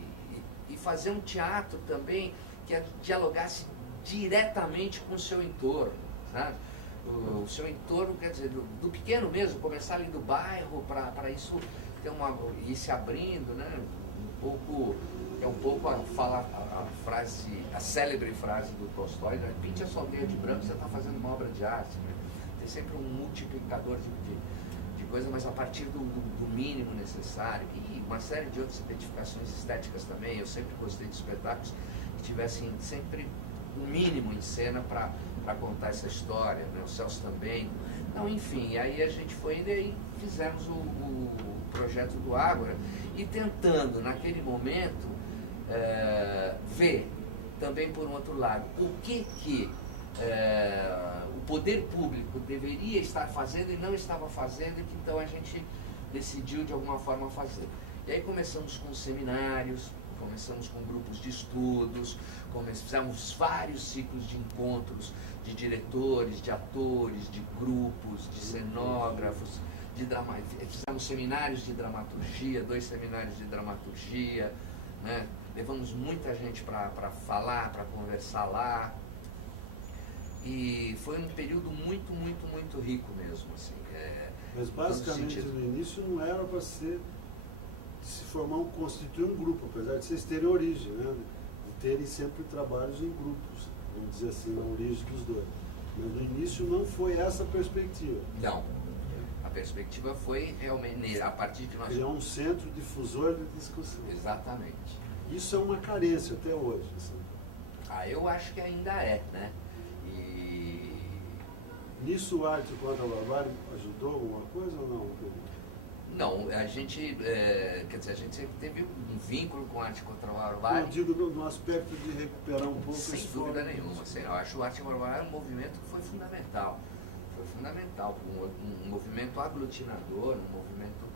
fazer um teatro também que dialogasse diretamente com o seu entorno, sabe? O seu entorno, quer dizer, do pequeno mesmo, começar ali do bairro, para isso ter ir se abrindo, né? Um pouco a célebre frase do Tolstói, né? Pinte a sua aldeia de branco, você está fazendo uma obra de arte, né? Tem sempre um multiplicador de coisa, mas a partir do mínimo necessário, e uma série de outras identificações estéticas também. Eu sempre gostei de espetáculos que tivessem sempre o mínimo em cena para contar essa história, né? O Celso também. Então, enfim, aí a gente foi indo e aí fizemos o projeto do Ágora e tentando, naquele momento, ver também, por um outro lado, o que o poder público deveria estar fazendo e não estava fazendo, e que então a gente decidiu de alguma forma fazer. E aí começamos com seminários, começamos com grupos de estudos, fizemos vários ciclos de encontros de diretores, de atores, de grupos, de cenógrafos, fizemos seminários de dramaturgia, 2 seminários de dramaturgia, né? Levamos muita gente para falar, para conversar lá, e foi um período muito, muito, muito rico mesmo, assim. Mas basicamente no início não era para se constituir um grupo, apesar de vocês terem origem, né? De terem sempre trabalhos em grupos, vamos dizer assim, na origem dos dois. Mas no início não foi essa a perspectiva. Não. A perspectiva foi realmente a partir de nós... Criar um centro difusor de discussão. Exatamente. Isso é uma carência até hoje. Assim. Eu acho que ainda é, né? Nisso o Arte Contra a Barbárie ajudou alguma coisa ou não? Não, a gente, quer dizer, a gente sempre teve um vínculo com a Arte Contra a Barbárie. Eu digo no aspecto de recuperar um pouco sem esse dúvida fórum. nenhuma. Assim, eu acho o Arte Contra a Barbárie um movimento que foi fundamental. Foi fundamental, um movimento aglutinador, um movimento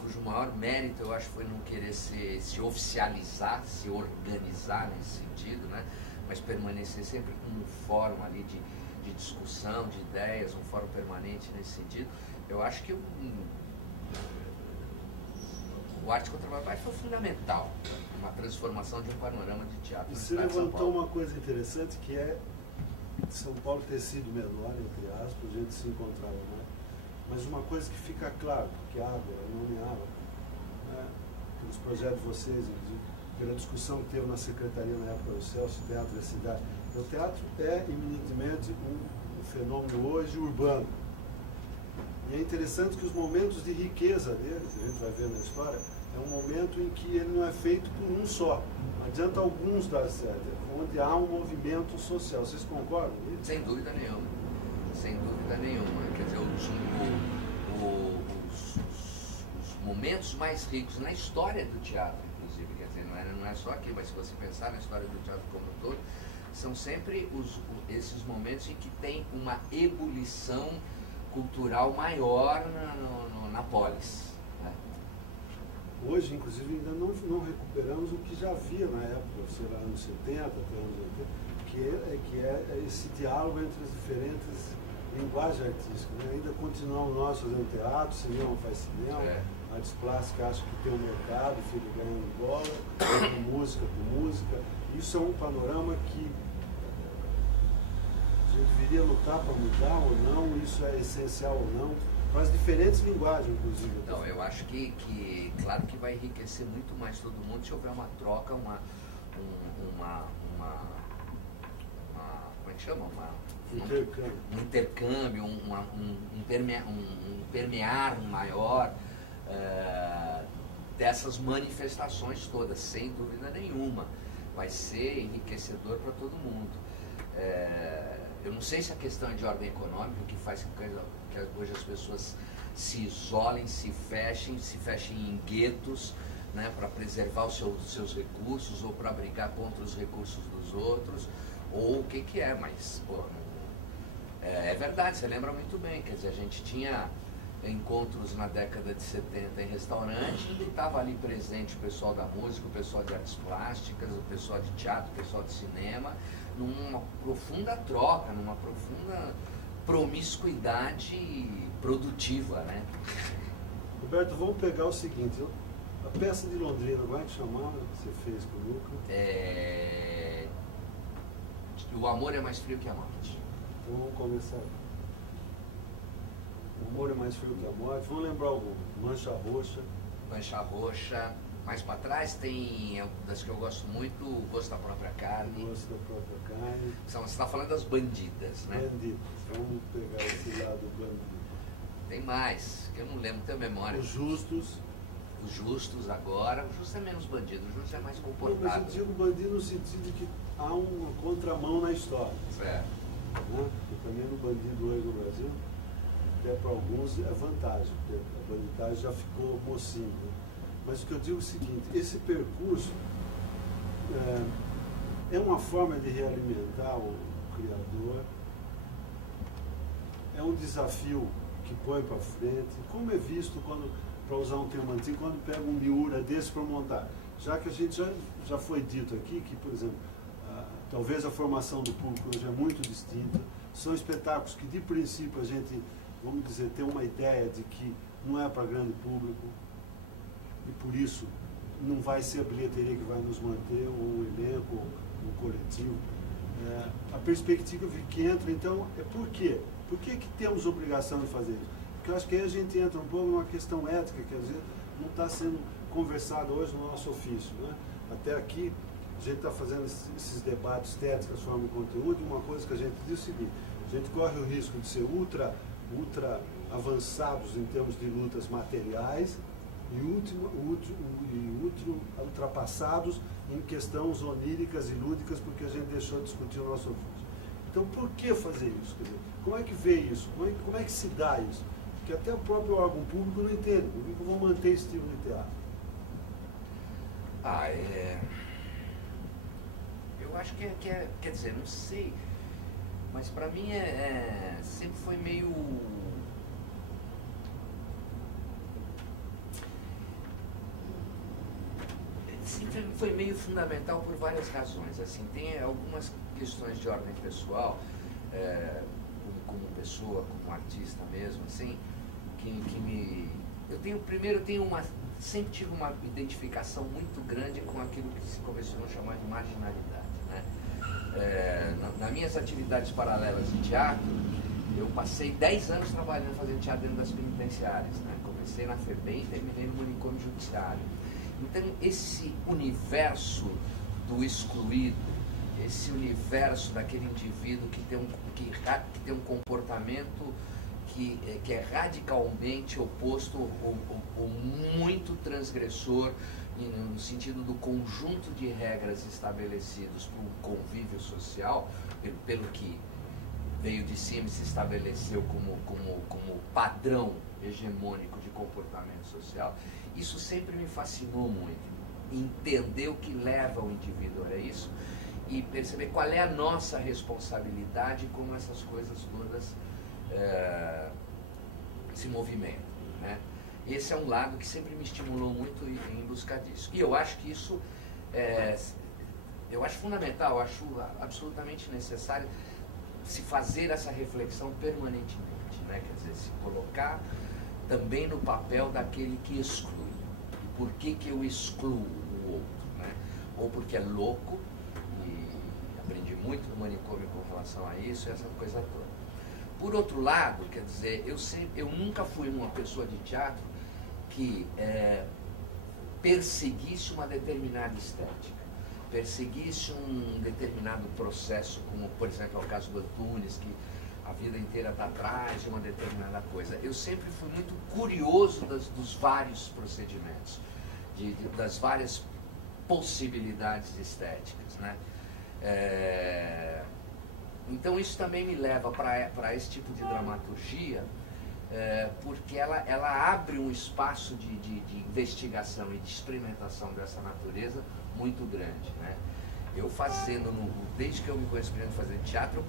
cujo maior mérito eu acho foi não querer se oficializar, se organizar nesse sentido, né? Mas permanecer sempre como um fórum ali de discussão, de ideias, um fórum permanente nesse sentido. Eu acho que o Arte Contra a Barbárie foi fundamental, uma transformação de um panorama de teatro. E você levantou uma coisa interessante, que é São Paulo ter sido menor, entre aspas, a gente se encontrava mais. Mas uma coisa que fica claro, que a água é nomeável, né? Pelos projetos de vocês, pela discussão que teve na secretaria na época do Celso, Teatro da Cidade. O teatro é eminentemente um fenômeno hoje urbano. E é interessante que os momentos de riqueza dele, que a gente vai ver na história, é um momento em que ele não é feito por um só. Não adianta alguns dar certo, onde há um movimento social. Vocês concordam com isso? Sem dúvida nenhuma. Sem dúvida nenhuma. Quer dizer, os momentos mais ricos na história do teatro, inclusive, quer dizer, não é só aqui, mas se você pensar na história do teatro como um todo, são sempre esses momentos em que tem uma ebulição cultural maior na polis. Né? Hoje, inclusive, ainda não recuperamos o que já havia na época, sei lá, anos 70, até anos 80, que é esse diálogo entre as diferentes linguagens artísticas. Né? Ainda continuam nós fazendo teatro, cinema faz cinema, artes plásticas acho que tem um mercado, fica ganhando dólar, com música. Isso é um panorama que a gente deveria lutar para mudar ou não, isso é essencial ou não, para as diferentes linguagens, inclusive. Não, eu acho que claro que vai enriquecer muito mais todo mundo se houver uma troca, como é que chama? Um intercâmbio, um permear maior dessas manifestações todas, sem dúvida nenhuma. Vai ser enriquecedor para todo mundo. Eu não sei se a questão é de ordem econômica, que faz com que hoje as pessoas se isolem, se fechem em guetos, né, para preservar os seus recursos ou para brigar contra os recursos dos outros, ou o que é, mas pô, é verdade, você lembra muito bem, quer dizer, a gente tinha encontros na década de 70 em restaurante e estava ali presente o pessoal da música, o pessoal de artes plásticas, o pessoal de teatro, o pessoal de cinema, numa profunda troca, numa profunda promiscuidade produtiva, né? Roberto, vamos pegar o seguinte, a peça de Londrina, como é que chamava que você fez com o Luca? O Amor é Mais Frio que a Morte. Então vamos começar. O Amor é Mais Frio que a Morte. Vamos lembrar alguma. Mancha Roxa. Mancha Roxa. Mais para trás tem das que eu gosto muito, o Gosto da Própria Carne. Gosto da Própria Carne. Você está falando das bandidas, né? Bandidas. Vamos pegar esse lado bandido. Tem mais, que eu não lembro, tenho memória. Os Justos. Os Justos agora. O Justo é menos bandido, o Justo é mais comportado. Não, mas eu digo bandido no sentido de que há uma contramão na história. Certo. Né? Porque também no bandido hoje no Brasil, até para alguns é vantagem, porque a bandidagem já ficou mocinho. Né? Mas o que eu digo é o seguinte, esse percurso é uma forma de realimentar o criador, é um desafio que põe para frente, como é visto quando, para usar um termo antigo, quando pega um miura desse para montar. Já que a gente já foi dito aqui que, por exemplo, talvez a formação do público hoje é muito distinta, são espetáculos que de princípio a gente, vamos dizer, tem uma ideia de que não é para grande público, e por isso não vai ser a bilheteria que vai nos manter, ou o elenco, ou o coletivo. A perspectiva que entra, então, é por quê? Por que temos obrigação de fazer isso? Porque eu acho que aí a gente entra um pouco numa questão ética, que às vezes não está sendo conversada hoje no nosso ofício. Né? Até aqui, a gente está fazendo esses debates estéticos, forma e conteúdo, e uma coisa que a gente diz é o seguinte, a gente corre o risco de ser ultra avançados em termos de lutas materiais, e ultrapassados em questões oníricas e lúdicas, porque a gente deixou de discutir o nosso ofício. Então, por que fazer isso? Quer dizer, como é que vê isso? Como é que se dá isso? que até o próprio órgão público não entende. Por que eu vou manter esse tipo de teatro? Eu acho que quer dizer, não sei, mas para mim sempre foi meio... Sempre foi meio fundamental por várias razões. Assim, tem algumas questões de ordem pessoal, como pessoa, como artista mesmo, assim, que me... sempre tive uma identificação muito grande com aquilo que se começou a chamar de marginalidade, né? Nas minhas atividades paralelas de teatro, eu passei 10 anos trabalhando, fazendo teatro dentro das penitenciárias, né? Comecei na FEBEM e terminei no manicômio judiciário. Então, esse universo do excluído, esse universo daquele indivíduo que tem um comportamento que é radicalmente oposto ou muito transgressor no sentido do conjunto de regras estabelecidos para o convívio social, pelo que veio de cima e se estabeleceu como padrão hegemônico de comportamento social. Isso sempre me fascinou muito, entender o que leva o indivíduo a isso e perceber qual é a nossa responsabilidade e como essas coisas todas se movimentam, né? Esse é um lado que sempre me estimulou muito em buscar disso. E eu acho que isso eu acho fundamental, eu acho absolutamente necessário se fazer essa reflexão permanentemente, né? Quer dizer, se colocar também no papel daquele que exclui. E por que eu excluo o outro, né? Ou porque é louco, e aprendi muito no manicômio com relação a isso, essa coisa toda. Por outro lado, quer dizer, eu nunca fui uma pessoa de teatro que perseguisse uma determinada estética, perseguisse um determinado processo, como, por exemplo, é o caso do Antunes, que a vida inteira está atrás de uma determinada coisa. Eu sempre fui muito curioso dos vários procedimentos, das várias possibilidades estéticas, né? Então isso também me leva para esse tipo de dramaturgia, porque ela abre um espaço de investigação e de experimentação dessa natureza muito grande, né? Eu desde que eu me conheço por fazer teatro,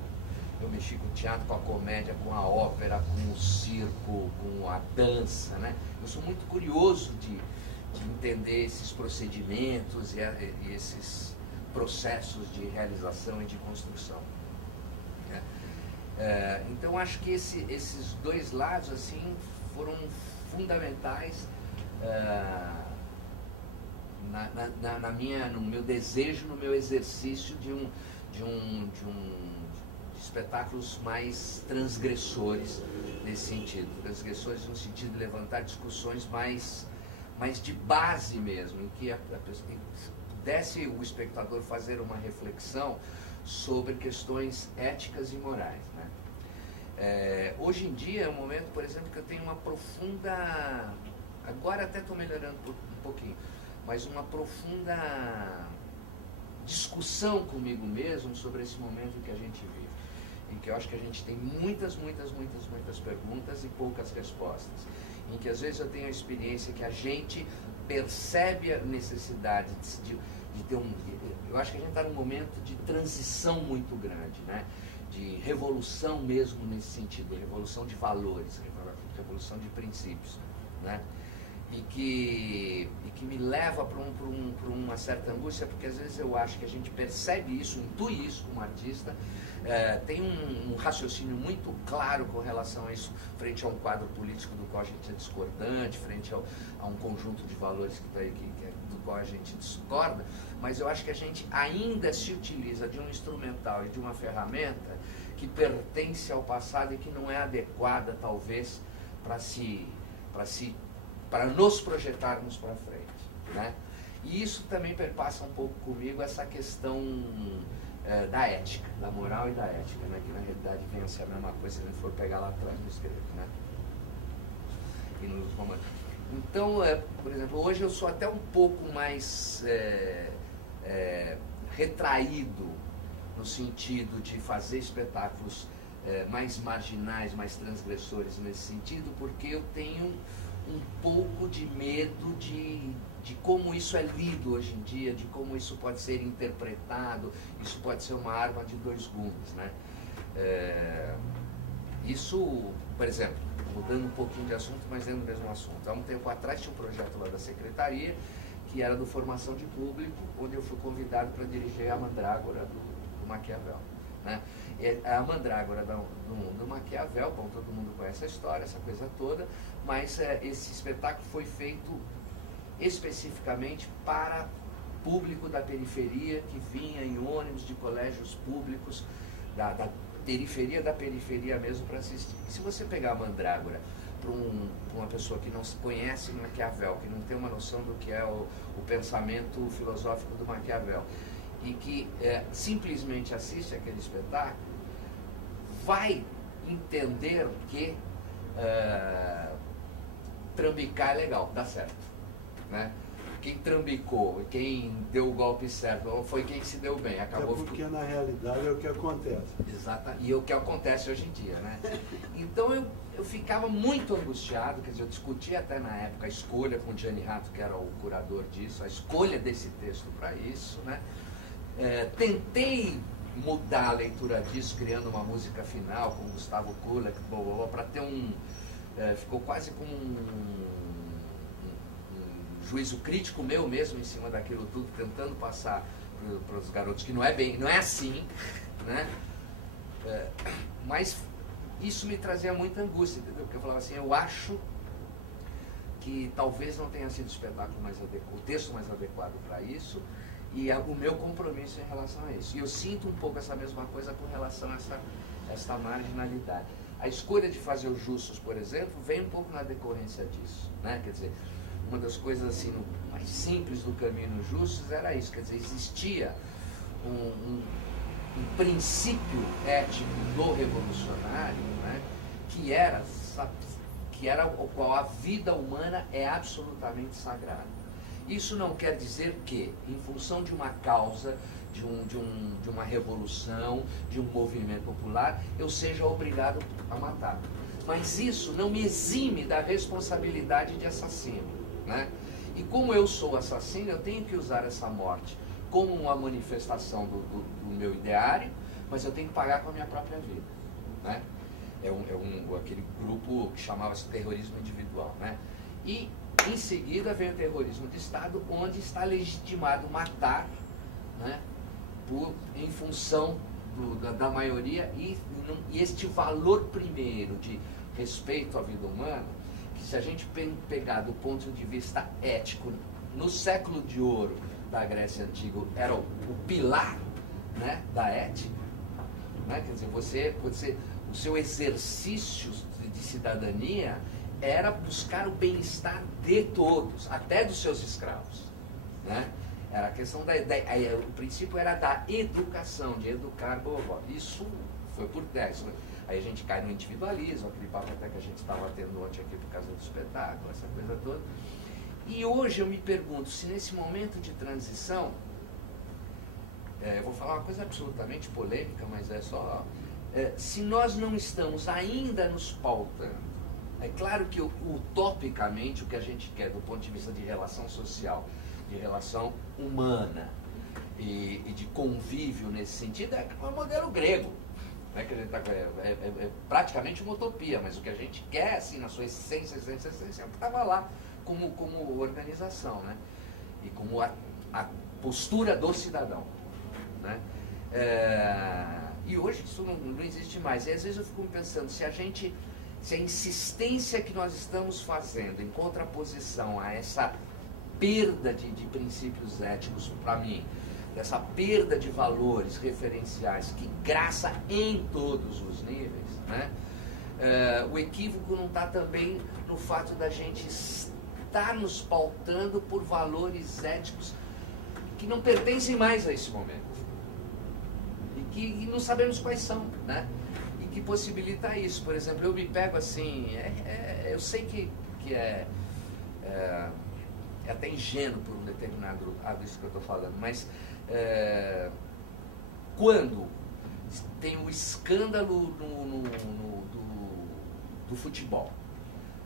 eu mexi com o teatro, com a comédia, com a ópera, com o circo, com a dança, né? Eu sou muito curioso de entender esses procedimentos e esses processos de realização e de construção, né? Então acho que esses dois lados assim foram fundamentais no meu desejo, no meu exercício de espetáculos mais transgressores nesse sentido, transgressores no sentido de levantar discussões mais de base mesmo, em que pudesse o espectador fazer uma reflexão sobre questões éticas e morais, né? Hoje em dia é um momento, por exemplo, que eu tenho uma profunda, agora até estou melhorando um pouquinho, mas uma profunda discussão comigo mesmo sobre esse momento que a gente vive, em que eu acho que a gente tem muitas perguntas e poucas respostas, em que às vezes eu tenho a experiência que a gente percebe a necessidade de ter eu acho que a gente está num momento de transição muito grande, né? De revolução mesmo nesse sentido, revolução de valores, revolução de princípios, né? E que me leva para uma certa angústia, porque às vezes eu acho que a gente percebe isso, intui isso como artista, tem um raciocínio muito claro com relação a isso, frente a um quadro político do qual a gente é discordante, frente a um conjunto de valores que está aí, do qual a gente discorda, mas eu acho que a gente ainda se utiliza de um instrumental e de uma ferramenta que pertence ao passado e que não é adequada, talvez, para nos projetarmos para frente, né? E isso também perpassa um pouco comigo essa questão da ética, da moral e da ética, né? Que na realidade vem a ser a mesma coisa se a gente for pegar lá atrás no esqueleto, né? E nos romanos. Então, por exemplo, hoje eu sou até um pouco mais retraído no sentido de fazer espetáculos mais marginais, mais transgressores nesse sentido, porque eu tenho um pouco de medo de como isso é lido hoje em dia, de como isso pode ser interpretado, isso pode ser uma arma de dois gumes, né? Isso, por exemplo, mudando um pouquinho de assunto, mas dentro do mesmo assunto. Há um tempo atrás tinha um projeto lá da Secretaria, que era do Formação de Público, onde eu fui convidado para dirigir a Mandrágora do Maquiavel, né? E a Mandrágora do Maquiavel, bom, todo mundo conhece a história, essa coisa toda, mas esse espetáculo foi feito especificamente para público da periferia, que vinha em ônibus de colégios públicos da periferia mesmo para assistir. E se você pegar a Mandrágora para uma pessoa que não conhece Maquiavel, que não tem uma noção do que é o pensamento filosófico do Maquiavel, e que simplesmente assiste aquele espetáculo, vai entender que trambicar é legal, dá certo, né? Quem trambicou, quem deu o golpe certo, foi quem se deu bem. Acabou porque na realidade é o que acontece. Exato, e é o que acontece hoje em dia, né? Então eu ficava muito angustiado, quer dizer, eu discuti até na época a escolha com o Gianni Ratto, que era o curador disso, a escolha desse texto para isso, né? Tentei mudar a leitura disso, criando uma música final com Gustavo Kullak, para ter ficou quase com um juízo crítico meu mesmo em cima daquilo tudo, tentando passar para os garotos que não é assim, né? Mas isso me trazia muita angústia, entendeu? Porque eu falava assim, eu acho que talvez não tenha sido o texto mais adequado para isso, e o meu compromisso em relação a isso. E eu sinto um pouco essa mesma coisa com relação a essa marginalidade. A escolha de fazer os Justos, por exemplo, vem um pouco na decorrência disso, né? Quer dizer, uma das coisas assim mais simples do caminho nos Justos era isso, quer dizer, existia um princípio ético do revolucionário, né? que era o qual a vida humana é absolutamente sagrada. Isso não quer dizer que, em função de uma causa, de uma revolução, de um movimento popular, eu seja obrigado a matar. Mas isso não me exime da responsabilidade de assassino, né? E como eu sou assassino, eu tenho que usar essa morte como uma manifestação do meu ideário, mas eu tenho que pagar com a minha própria vida, né? Aquele grupo que chamava-se terrorismo individual, né? E em seguida vem o terrorismo de Estado, onde está legitimado matar, né? Em função da maioria, e este valor primeiro de respeito à vida humana, que se a gente pegar do ponto de vista ético, no século de ouro da Grécia Antiga, era o pilar, né, da ética, né? Quer dizer, o seu exercício de cidadania era buscar o bem-estar de todos, até dos seus escravos, né? Era a questão o princípio era da educação, de educar, isso foi por 10. Aí a gente cai no individualismo, aquele papo até que a gente estava tendo ontem aqui por causa do espetáculo, essa coisa toda. E hoje eu me pergunto se nesse momento de transição, eu vou falar uma coisa absolutamente polêmica, mas é só, se nós não estamos ainda nos pautando. É claro que utopicamente o que a gente quer do ponto de vista de relação social, de relação humana e de convívio nesse sentido é o modelo grego, né? Que a gente é praticamente uma utopia, mas o que a gente quer, assim, na sua essência é o que estava lá como organização, né? E como a postura do cidadão, né? E hoje isso não existe mais. E às vezes eu fico pensando, se a insistência que nós estamos fazendo em contraposição a essa perda de princípios éticos, para mim, dessa perda de valores referenciais que graça em todos os níveis, né? O equívoco não está também no fato da gente estar nos pautando por valores éticos que não pertencem mais a esse momento e que não sabemos quais são, né? E que possibilita isso. Por exemplo, eu me pego assim, eu sei que é até ingênuo por um determinado lado isso que eu estou falando, mas quando tem o escândalo do futebol,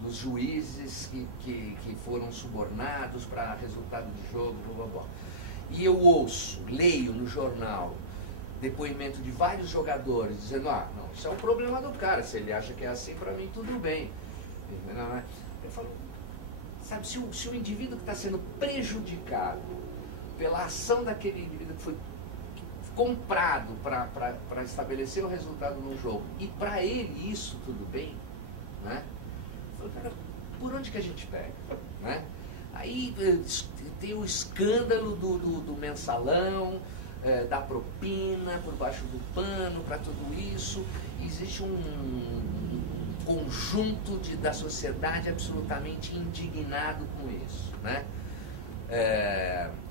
dos juízes que foram subornados para resultado de jogo, blá, blá, blá. E eu leio no jornal depoimento de vários jogadores dizendo, não, isso é um problema do cara, se ele acha que é assim, para mim tudo bem. Eu falo, sabe, se o indivíduo que está sendo prejudicado pela ação daquele indivíduo que foi comprado para estabelecer o resultado no jogo, e para ele isso tudo bem, né? Eu falo, cara, por onde que a gente pega, né? Aí tem o escândalo do mensalão, da propina, por baixo do pano, para tudo isso. Existe um conjunto da sociedade absolutamente indignado com isso, né?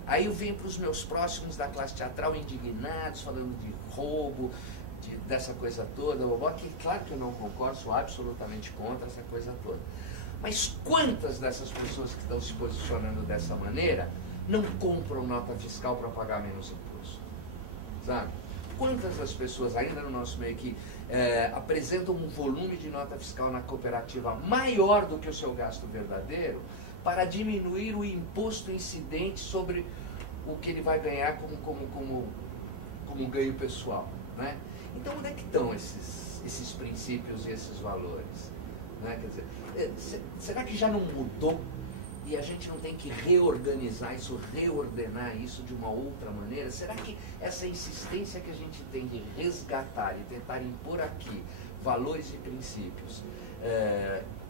Aí eu venho para os meus próximos da classe teatral indignados, falando de roubo, dessa coisa toda, que claro que eu não concordo, sou absolutamente contra essa coisa toda. Mas quantas dessas pessoas que estão se posicionando dessa maneira não compram nota fiscal para pagar menos imposto? Sabe? Quantas das pessoas ainda no nosso meio que apresentam um volume de nota fiscal na cooperativa maior do que o seu gasto verdadeiro para diminuir o imposto incidente sobre o que ele vai ganhar como ganho pessoal, né? Então onde é que estão esses princípios e esses valores? Né? Quer dizer, será que já não mudou e a gente não tem que reorganizar isso, reordenar isso de uma outra maneira? Será que essa insistência que a gente tem de resgatar e tentar impor aqui valores e princípios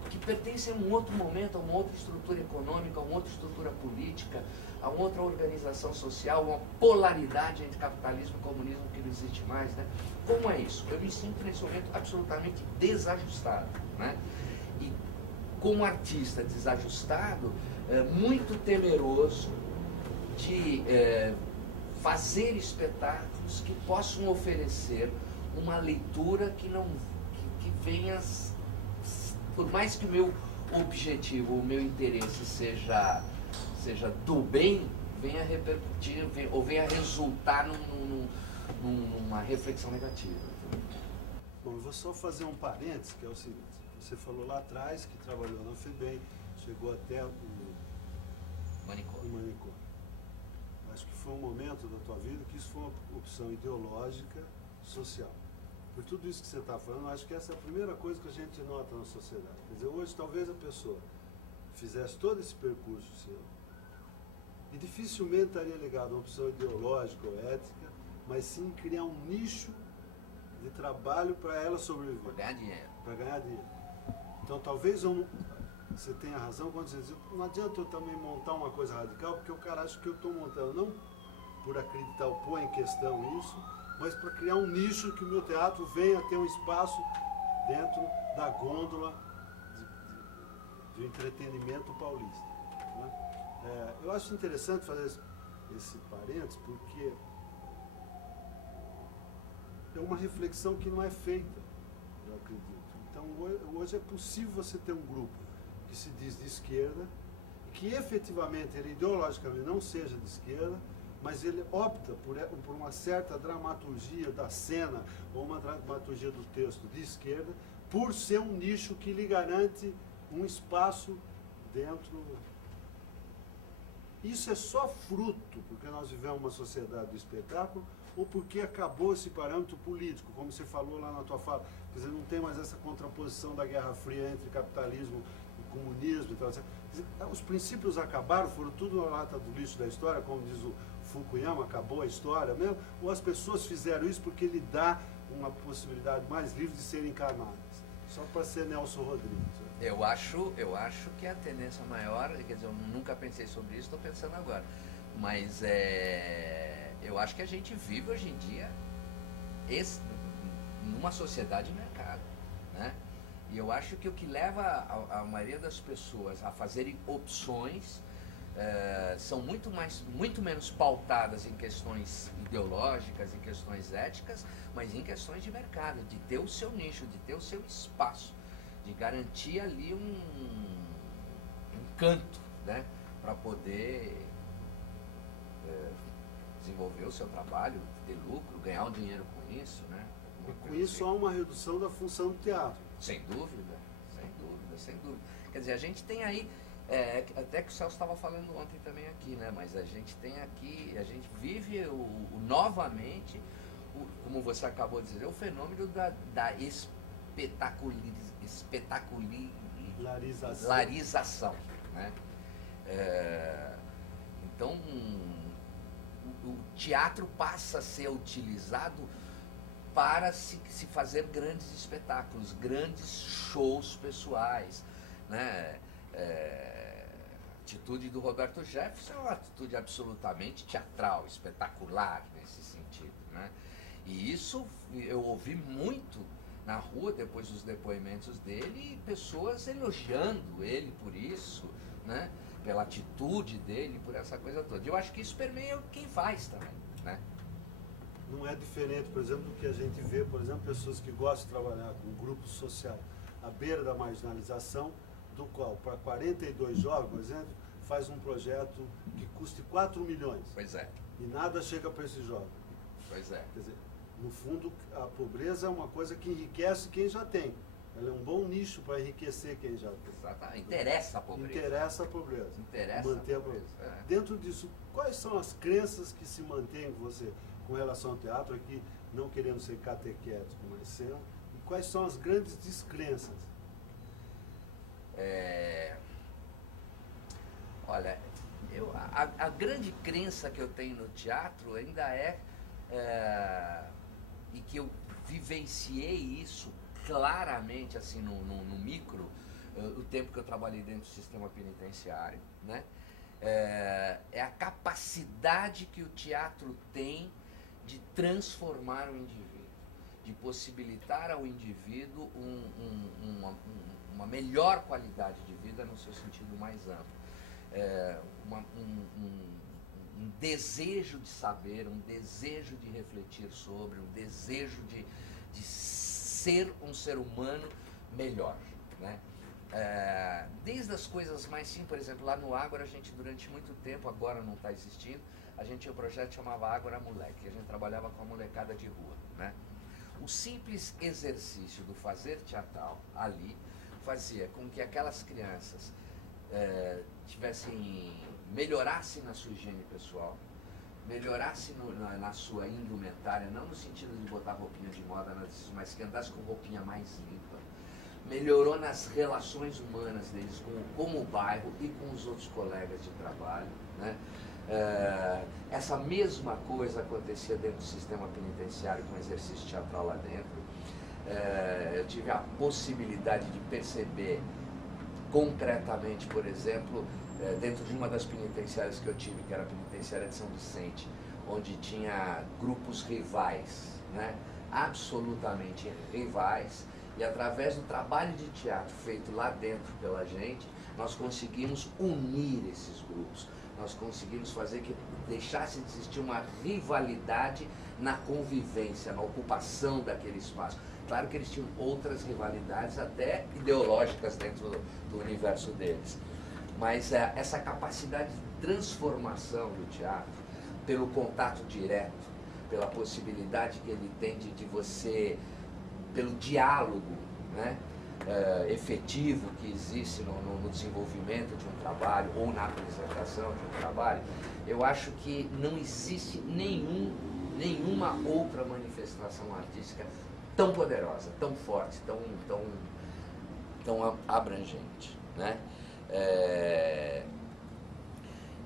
que pertencem a um outro momento, a uma outra estrutura econômica, a uma outra estrutura política, a uma outra organização social, uma polaridade entre capitalismo e comunismo que não existe mais, né? Como é isso? Eu me sinto nesse momento absolutamente desajustado, né? E como artista desajustado, muito temeroso de fazer espetáculos que possam oferecer uma leitura que venha, por mais que o meu objetivo, o meu interesse seja do bem, venha repercutir, ou venha resultar numa reflexão negativa. Bom, eu vou só fazer um parênteses, que é o seguinte: você falou lá atrás que trabalhou na FEBEM, chegou até o manicômio. Acho que foi um momento da tua vida que isso foi uma opção ideológica, social. Por tudo isso que você está falando, acho que essa é a primeira coisa que a gente nota na sociedade. Quer dizer, hoje talvez a pessoa fizesse todo esse percurso seu e dificilmente estaria ligado a uma opção ideológica ou ética, mas sim criar um nicho de trabalho para ela sobreviver. Para ganhar dinheiro. Para ganhar dinheiro. Então talvez você tenha razão quando você diz, não adianta eu também montar uma coisa radical, porque o cara acha que eu estou montando, não por acreditar ou pôr em questão isso, mas para criar um nicho que o meu teatro venha ter um espaço dentro da gôndola de entretenimento paulista. Né? Eu acho interessante fazer esse parênteses, porque é uma reflexão que não é feita, eu acredito. Então hoje é possível você ter um grupo que se diz de esquerda e que efetivamente ele ideologicamente não seja de esquerda, mas ele opta por uma certa dramaturgia da cena ou uma dramaturgia do texto de esquerda, por ser um nicho que lhe garante um espaço dentro. Isso é só fruto porque nós vivemos uma sociedade do espetáculo ou porque acabou esse parâmetro político, como você falou lá na tua fala. Quer dizer, não tem mais essa contraposição da Guerra Fria entre capitalismo e comunismo. Então, quer dizer, os princípios acabaram, foram tudo na lata do lixo da história, como diz o Fukuyama, acabou a história mesmo, ou as pessoas fizeram isso porque lhe dá uma possibilidade mais livre de serem encarnadas. Só para ser Nelson Rodrigues. Eu acho que a tendência maior, quer dizer, eu nunca pensei sobre isso, estou pensando agora, mas eu acho que a gente vive hoje em dia numa sociedade de mercado, né? E eu acho que o que leva a maioria das pessoas a fazerem opções são muito menos pautadas em questões ideológicas, em questões éticas, mas em questões de mercado, de ter o seu nicho, de ter o seu espaço, de garantir ali um canto, né, para poder desenvolver o seu trabalho, ter lucro, ganhar um dinheiro com isso, né? E com isso há uma redução da função do teatro. Sem dúvida, sem dúvida, sem dúvida. Quer dizer, a gente tem aí, até que o Celso estava falando ontem também aqui, né? Mas a gente tem aqui, a gente vive novamente, como você acabou de dizer, o fenômeno da espetacularização, né? Então, o teatro passa a ser utilizado para se fazer grandes espetáculos, grandes shows pessoais, né? A atitude do Roberto Jefferson é uma atitude absolutamente teatral, espetacular nesse sentido, né? E isso eu ouvi muito na rua depois dos depoimentos dele, pessoas elogiando ele por isso, né? Pela atitude dele, por essa coisa toda. Eu acho que isso permeia quem faz também, né? Não é diferente, por exemplo, do que a gente vê, por exemplo, pessoas que gostam de trabalhar com grupos sociais à beira da marginalização, do qual, para 42 jovens, por exemplo, faz um projeto que custe 4 milhões. Pois é. E nada chega para esses jovens. Pois é. Quer dizer, no fundo, a pobreza é uma coisa que enriquece quem já tem. Ela é um bom nicho para enriquecer quem já tem. Exatamente. Interessa a pobreza. Interessa a pobreza. Interessa manter a pobreza. Dentro disso, quais são as crenças que se mantêm com você com relação ao teatro, aqui não querendo ser catequético, mas sendo, e quais são as grandes descrenças? Olha, a grande crença que eu tenho no teatro ainda e que eu vivenciei isso claramente assim no micro, o tempo que eu trabalhei dentro do sistema penitenciário, né? É a capacidade que o teatro tem de transformar o indivíduo, de possibilitar ao indivíduo uma melhor qualidade de vida no seu sentido mais amplo. Um desejo de saber, um desejo de refletir sobre, um desejo de ser um ser humano melhor, né? Desde as coisas mais simples, por exemplo, lá no Ágora, a gente durante muito tempo, agora não está existindo, a gente tinha um projeto que chamava Ágora Moleque, a gente trabalhava com a molecada de rua, né? O simples exercício do fazer teatral ali fazia com que aquelas crianças melhorassem na sua higiene pessoal, melhorassem na sua indumentária, não no sentido de botar roupinha de moda, mas que andasse com roupinha mais limpa. Melhorou nas relações humanas deles com o bairro e com os outros colegas de trabalho, né? Essa mesma coisa acontecia dentro do sistema penitenciário com o exercício teatral lá dentro. Eu tive a possibilidade de perceber concretamente, por exemplo, dentro de uma das penitenciárias que eu tive, que era a penitenciária de São Vicente, onde tinha grupos rivais, né? Absolutamente rivais, e através do trabalho de teatro feito lá dentro pela gente, nós conseguimos unir esses grupos, nós conseguimos fazer que deixasse de existir uma rivalidade na convivência, na ocupação daquele espaço. Claro que eles tinham outras rivalidades, até ideológicas dentro do universo deles. Mas essa capacidade de transformação do teatro, pelo contato direto, pela possibilidade que ele tem de você, pelo diálogo, né, efetivo que existe no desenvolvimento de um trabalho ou na apresentação de um trabalho, eu acho que não existe nenhuma outra manifestação artística tão poderosa, tão forte, tão abrangente, né?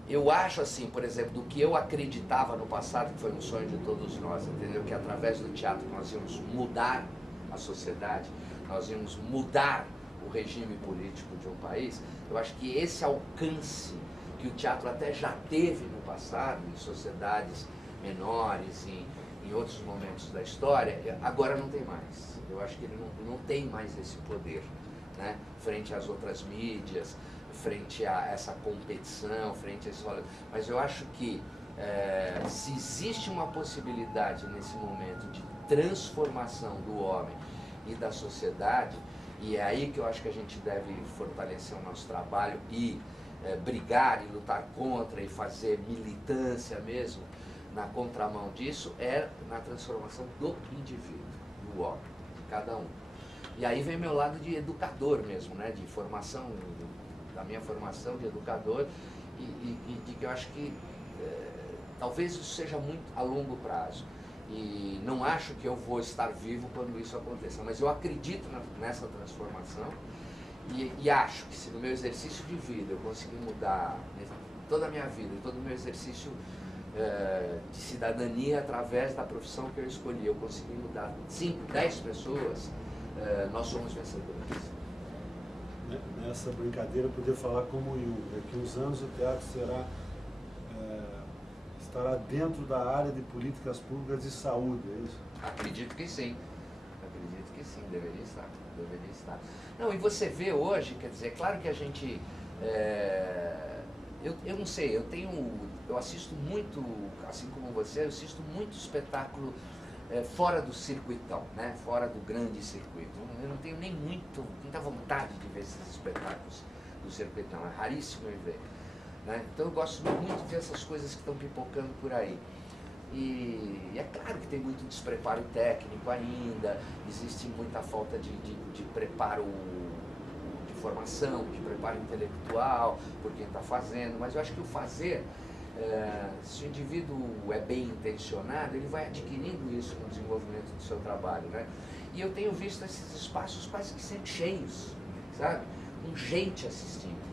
Eu acho assim, por exemplo, do que eu acreditava no passado, que foi um sonho de todos nós, entendeu? Que através do teatro nós íamos mudar a sociedade, nós íamos mudar o regime político de um país. Eu acho que esse alcance que o teatro até já teve no passado, em sociedades menores, em outros momentos da história, agora não tem mais. Eu acho que ele não tem mais esse poder, né? Frente às outras mídias, frente a essa competição, frente a esse valor. Mas eu acho que se existe uma possibilidade nesse momento de transformação do homem e da sociedade, e é aí que eu acho que a gente deve fortalecer o nosso trabalho e brigar e lutar contra e fazer militância mesmo, na contramão disso é na transformação do indivíduo, do homem, de cada um. E aí vem meu lado de educador mesmo, né? De formação, da minha formação de educador, e de que eu acho que talvez isso seja muito a longo prazo. E não acho que eu vou estar vivo quando isso aconteça, mas eu acredito nessa transformação e acho que se no meu exercício de vida eu conseguir mudar toda a minha vida, todo o meu exercício de cidadania através da profissão que eu escolhi, eu conseguir mudar 5, 10 pessoas, nós somos vencedores. Nessa brincadeira, eu poder falar como Jung, daqui uns anos o teatro estará dentro da área de políticas públicas de saúde, é isso? Acredito que sim, deveria estar. Não, e você vê hoje, quer dizer, claro que a gente, eu não sei, eu assisto muito, assim como você, eu assisto muito espetáculo fora do circuitão, né? Fora do grande circuito. Eu não tenho nem muita vontade de ver esses espetáculos do circuitão, é raríssimo eu ver. Né? Então eu gosto muito dessas coisas que estão pipocando por aí. E é claro que tem muito despreparo técnico ainda, existe muita falta de preparo de formação, de preparo intelectual por quem está fazendo, mas eu acho que o fazer, se o indivíduo é bem intencionado, ele vai adquirindo isso no desenvolvimento do seu trabalho, né? E eu tenho visto esses espaços quase que sempre cheios, sabe? Com gente assistindo.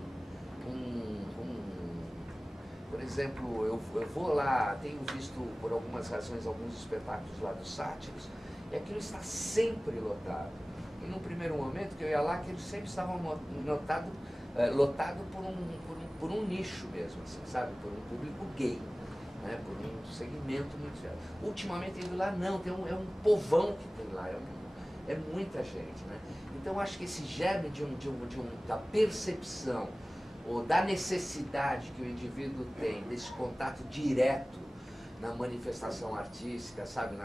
Por exemplo, eu vou lá, tenho visto por algumas razões alguns espetáculos lá dos sátiros, e aquilo está sempre lotado. E num primeiro momento que eu ia lá, aquilo sempre estava lotado por um nicho mesmo, assim, sabe? Por um público gay, né? Por um segmento muito geral. Ultimamente indo lá não, é um povão que tem lá, é muita gente, né? Então acho que esse germe da percepção ou da necessidade que o indivíduo tem desse contato direto na manifestação artística, sabe?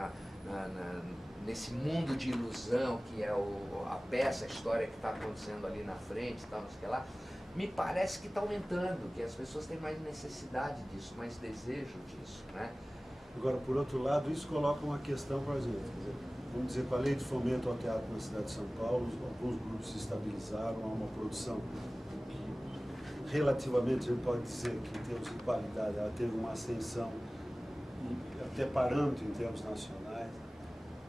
Nesse mundo de ilusão que é a peça, a história que está acontecendo ali na frente e tal, não sei o que lá, me parece que está aumentando, que as pessoas têm mais necessidade disso, mais desejo disso, né? Agora, por outro lado, isso coloca uma questão, por exemplo, vamos dizer, com a lei de fomento ao teatro na cidade de São Paulo, alguns grupos se estabilizaram, há uma produção que relativamente, a gente pode dizer que em termos de qualidade, ela teve uma ascensão até parâmetro em termos nacionais,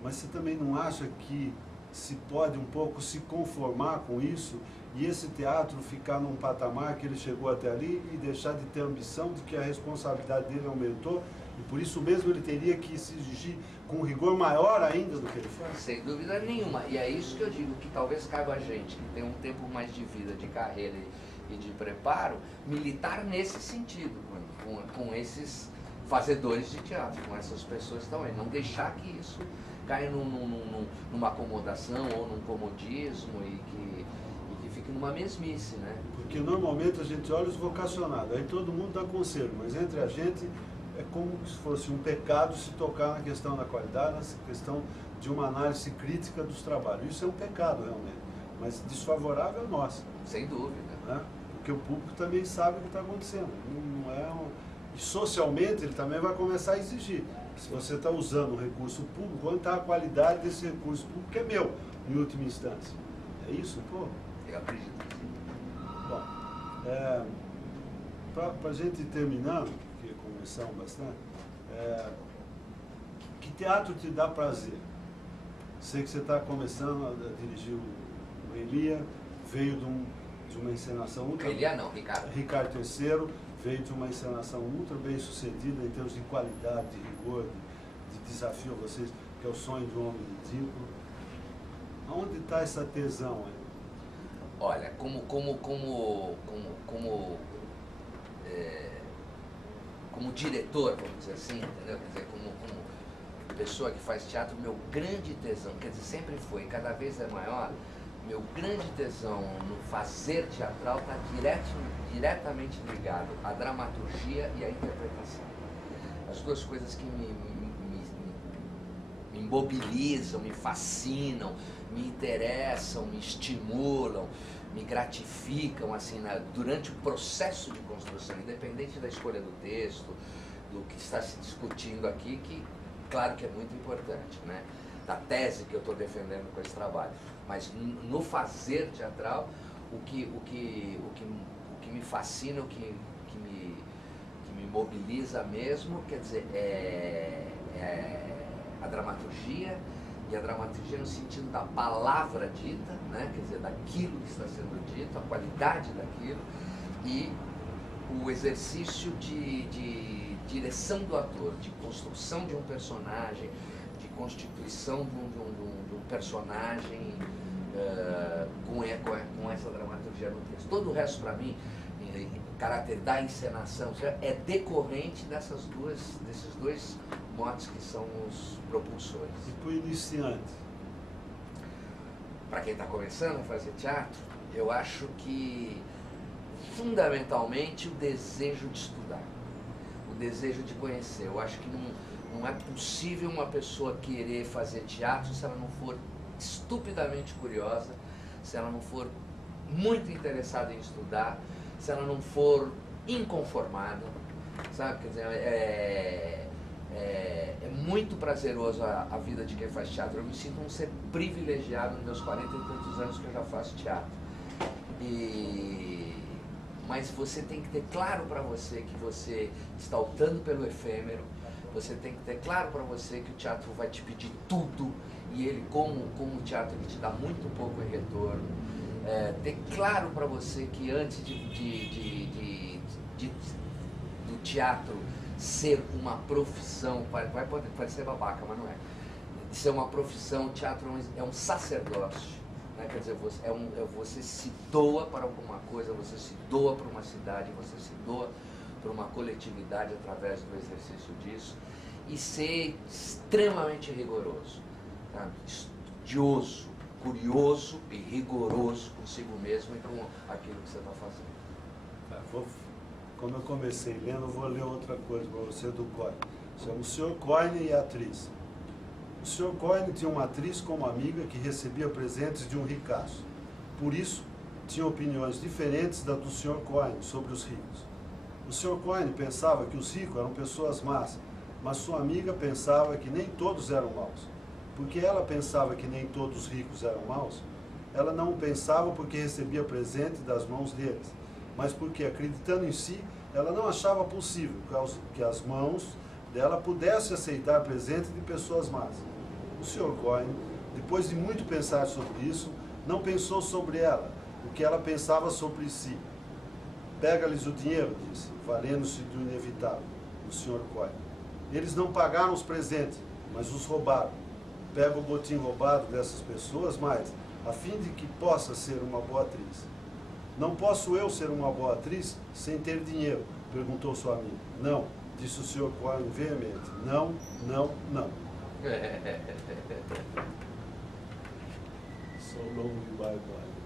mas você também não acha que se pode um pouco se conformar com isso e esse teatro ficar num patamar que ele chegou até ali e deixar de ter ambição de que a responsabilidade dele aumentou e por isso mesmo ele teria que se exigir com rigor maior ainda do que ele faz? Sem dúvida nenhuma. E é isso que eu digo, que talvez caiba a gente, que tem um tempo mais de vida, de carreira e de preparo, militar nesse sentido, com esses fazedores de teatro, com essas pessoas também. Não deixar que isso caia numa acomodação ou num comodismo e que fique numa mesmice, né? Porque normalmente a gente olha os vocacionados, aí todo mundo dá conselho, mas entre a gente é como se fosse um pecado se tocar na questão da qualidade, na questão de uma análise crítica dos trabalhos. Isso é um pecado realmente, mas desfavorável a nós. Sem dúvida. Né? Porque o público também sabe o que está acontecendo. Não é E socialmente ele também vai começar a exigir. Se você está usando um recurso público, onde está a qualidade desse recurso público, que é meu, em última instância. É isso, pô? Eu acredito. Bom, para a gente ir terminando, porque conversamos bastante, que teatro te dá prazer? Sei que você está começando a dirigir o Elia, veio de uma encenação ultra... Elia não, Ricardo. Ricardo III, veio de uma encenação ultra bem sucedida em termos de qualidade, de rigor, de desafio a vocês, que é o Sonho de um Homem Ridículo. Aonde está essa tesão aí? Olha, como diretor, vamos dizer assim, entendeu? Quer dizer, como pessoa que faz teatro, meu grande tesão, quer dizer, sempre foi, cada vez é maior, meu grande tesão no fazer teatral está diretamente ligado à dramaturgia e à interpretação. As duas coisas que me imobilizam, me fascinam, me interessam, me estimulam, me gratificam assim, durante o processo de construção, independente da escolha do texto, do que está se discutindo aqui, que claro que é muito importante, né? Da tese que eu estou defendendo com esse trabalho. Mas no fazer teatral, o que me fascina, o que me mobiliza mesmo, quer dizer, é a dramaturgia, e a dramaturgia no sentido da palavra dita, né? Quer dizer, daquilo que está sendo dito, a qualidade daquilo, e o exercício de direção do ator, de construção de um personagem, de constituição de um personagem com essa dramaturgia no texto. Todo o resto, para mim, o caráter da encenação, é decorrente desses dois motes que são os propulsores. E para o iniciante? Para quem está começando a fazer teatro, eu acho que, fundamentalmente, o desejo de estudar, o desejo de conhecer. Eu acho que não é possível uma pessoa querer fazer teatro se ela não for estupidamente curiosa, se ela não for muito interessada em estudar, se ela não for inconformada, sabe? Quer dizer, é muito prazeroso a vida de quem faz teatro. Eu me sinto um ser privilegiado nos meus 40 e tantos anos que eu já faço teatro. Mas você tem que ter claro para você que você está optando pelo efêmero, você tem que ter claro para você que o teatro vai te pedir tudo, e ele, como o teatro, ele te dá muito pouco em retorno. Ter claro para você que antes do teatro ser uma profissão, vai parecer babaca, mas não é. Ser uma profissão, o teatro é um sacerdócio, né? Quer dizer, você se doa para alguma coisa, você se doa para uma cidade, você se doa para uma coletividade através do exercício disso, e ser extremamente rigoroso, tá? Estudioso, curioso e rigoroso consigo mesmo e com aquilo que você está fazendo. Como eu comecei lendo, eu vou ler outra coisa para você do Coyne. Chama o Sr. Coyne e a atriz. O Sr. Coyne tinha uma atriz como amiga que recebia presentes de um ricaço. Por isso, tinha opiniões diferentes da do Sr. Coyne sobre os ricos. O Sr. Coyne pensava que os ricos eram pessoas más, mas sua amiga pensava que nem todos eram maus. Porque ela pensava que nem todos os ricos eram maus, ela não pensava porque recebia presente das mãos deles, mas porque, acreditando em si, ela não achava possível que as mãos dela pudessem aceitar presente de pessoas más. O Sr. Coyne, depois de muito pensar sobre isso, não pensou sobre ela, o que ela pensava sobre si. Pega-lhes o dinheiro, disse, valendo-se do inevitável, o Sr. Coyne. Eles não pagaram os presentes, mas os roubaram. Pega o botim roubado dessas pessoas, mas a fim de que possa ser uma boa atriz. Não posso eu ser uma boa atriz sem ter dinheiro? Perguntou sua amiga. Não, disse o Sr. Coyne veemente. Não, não, não. So long, bye bye.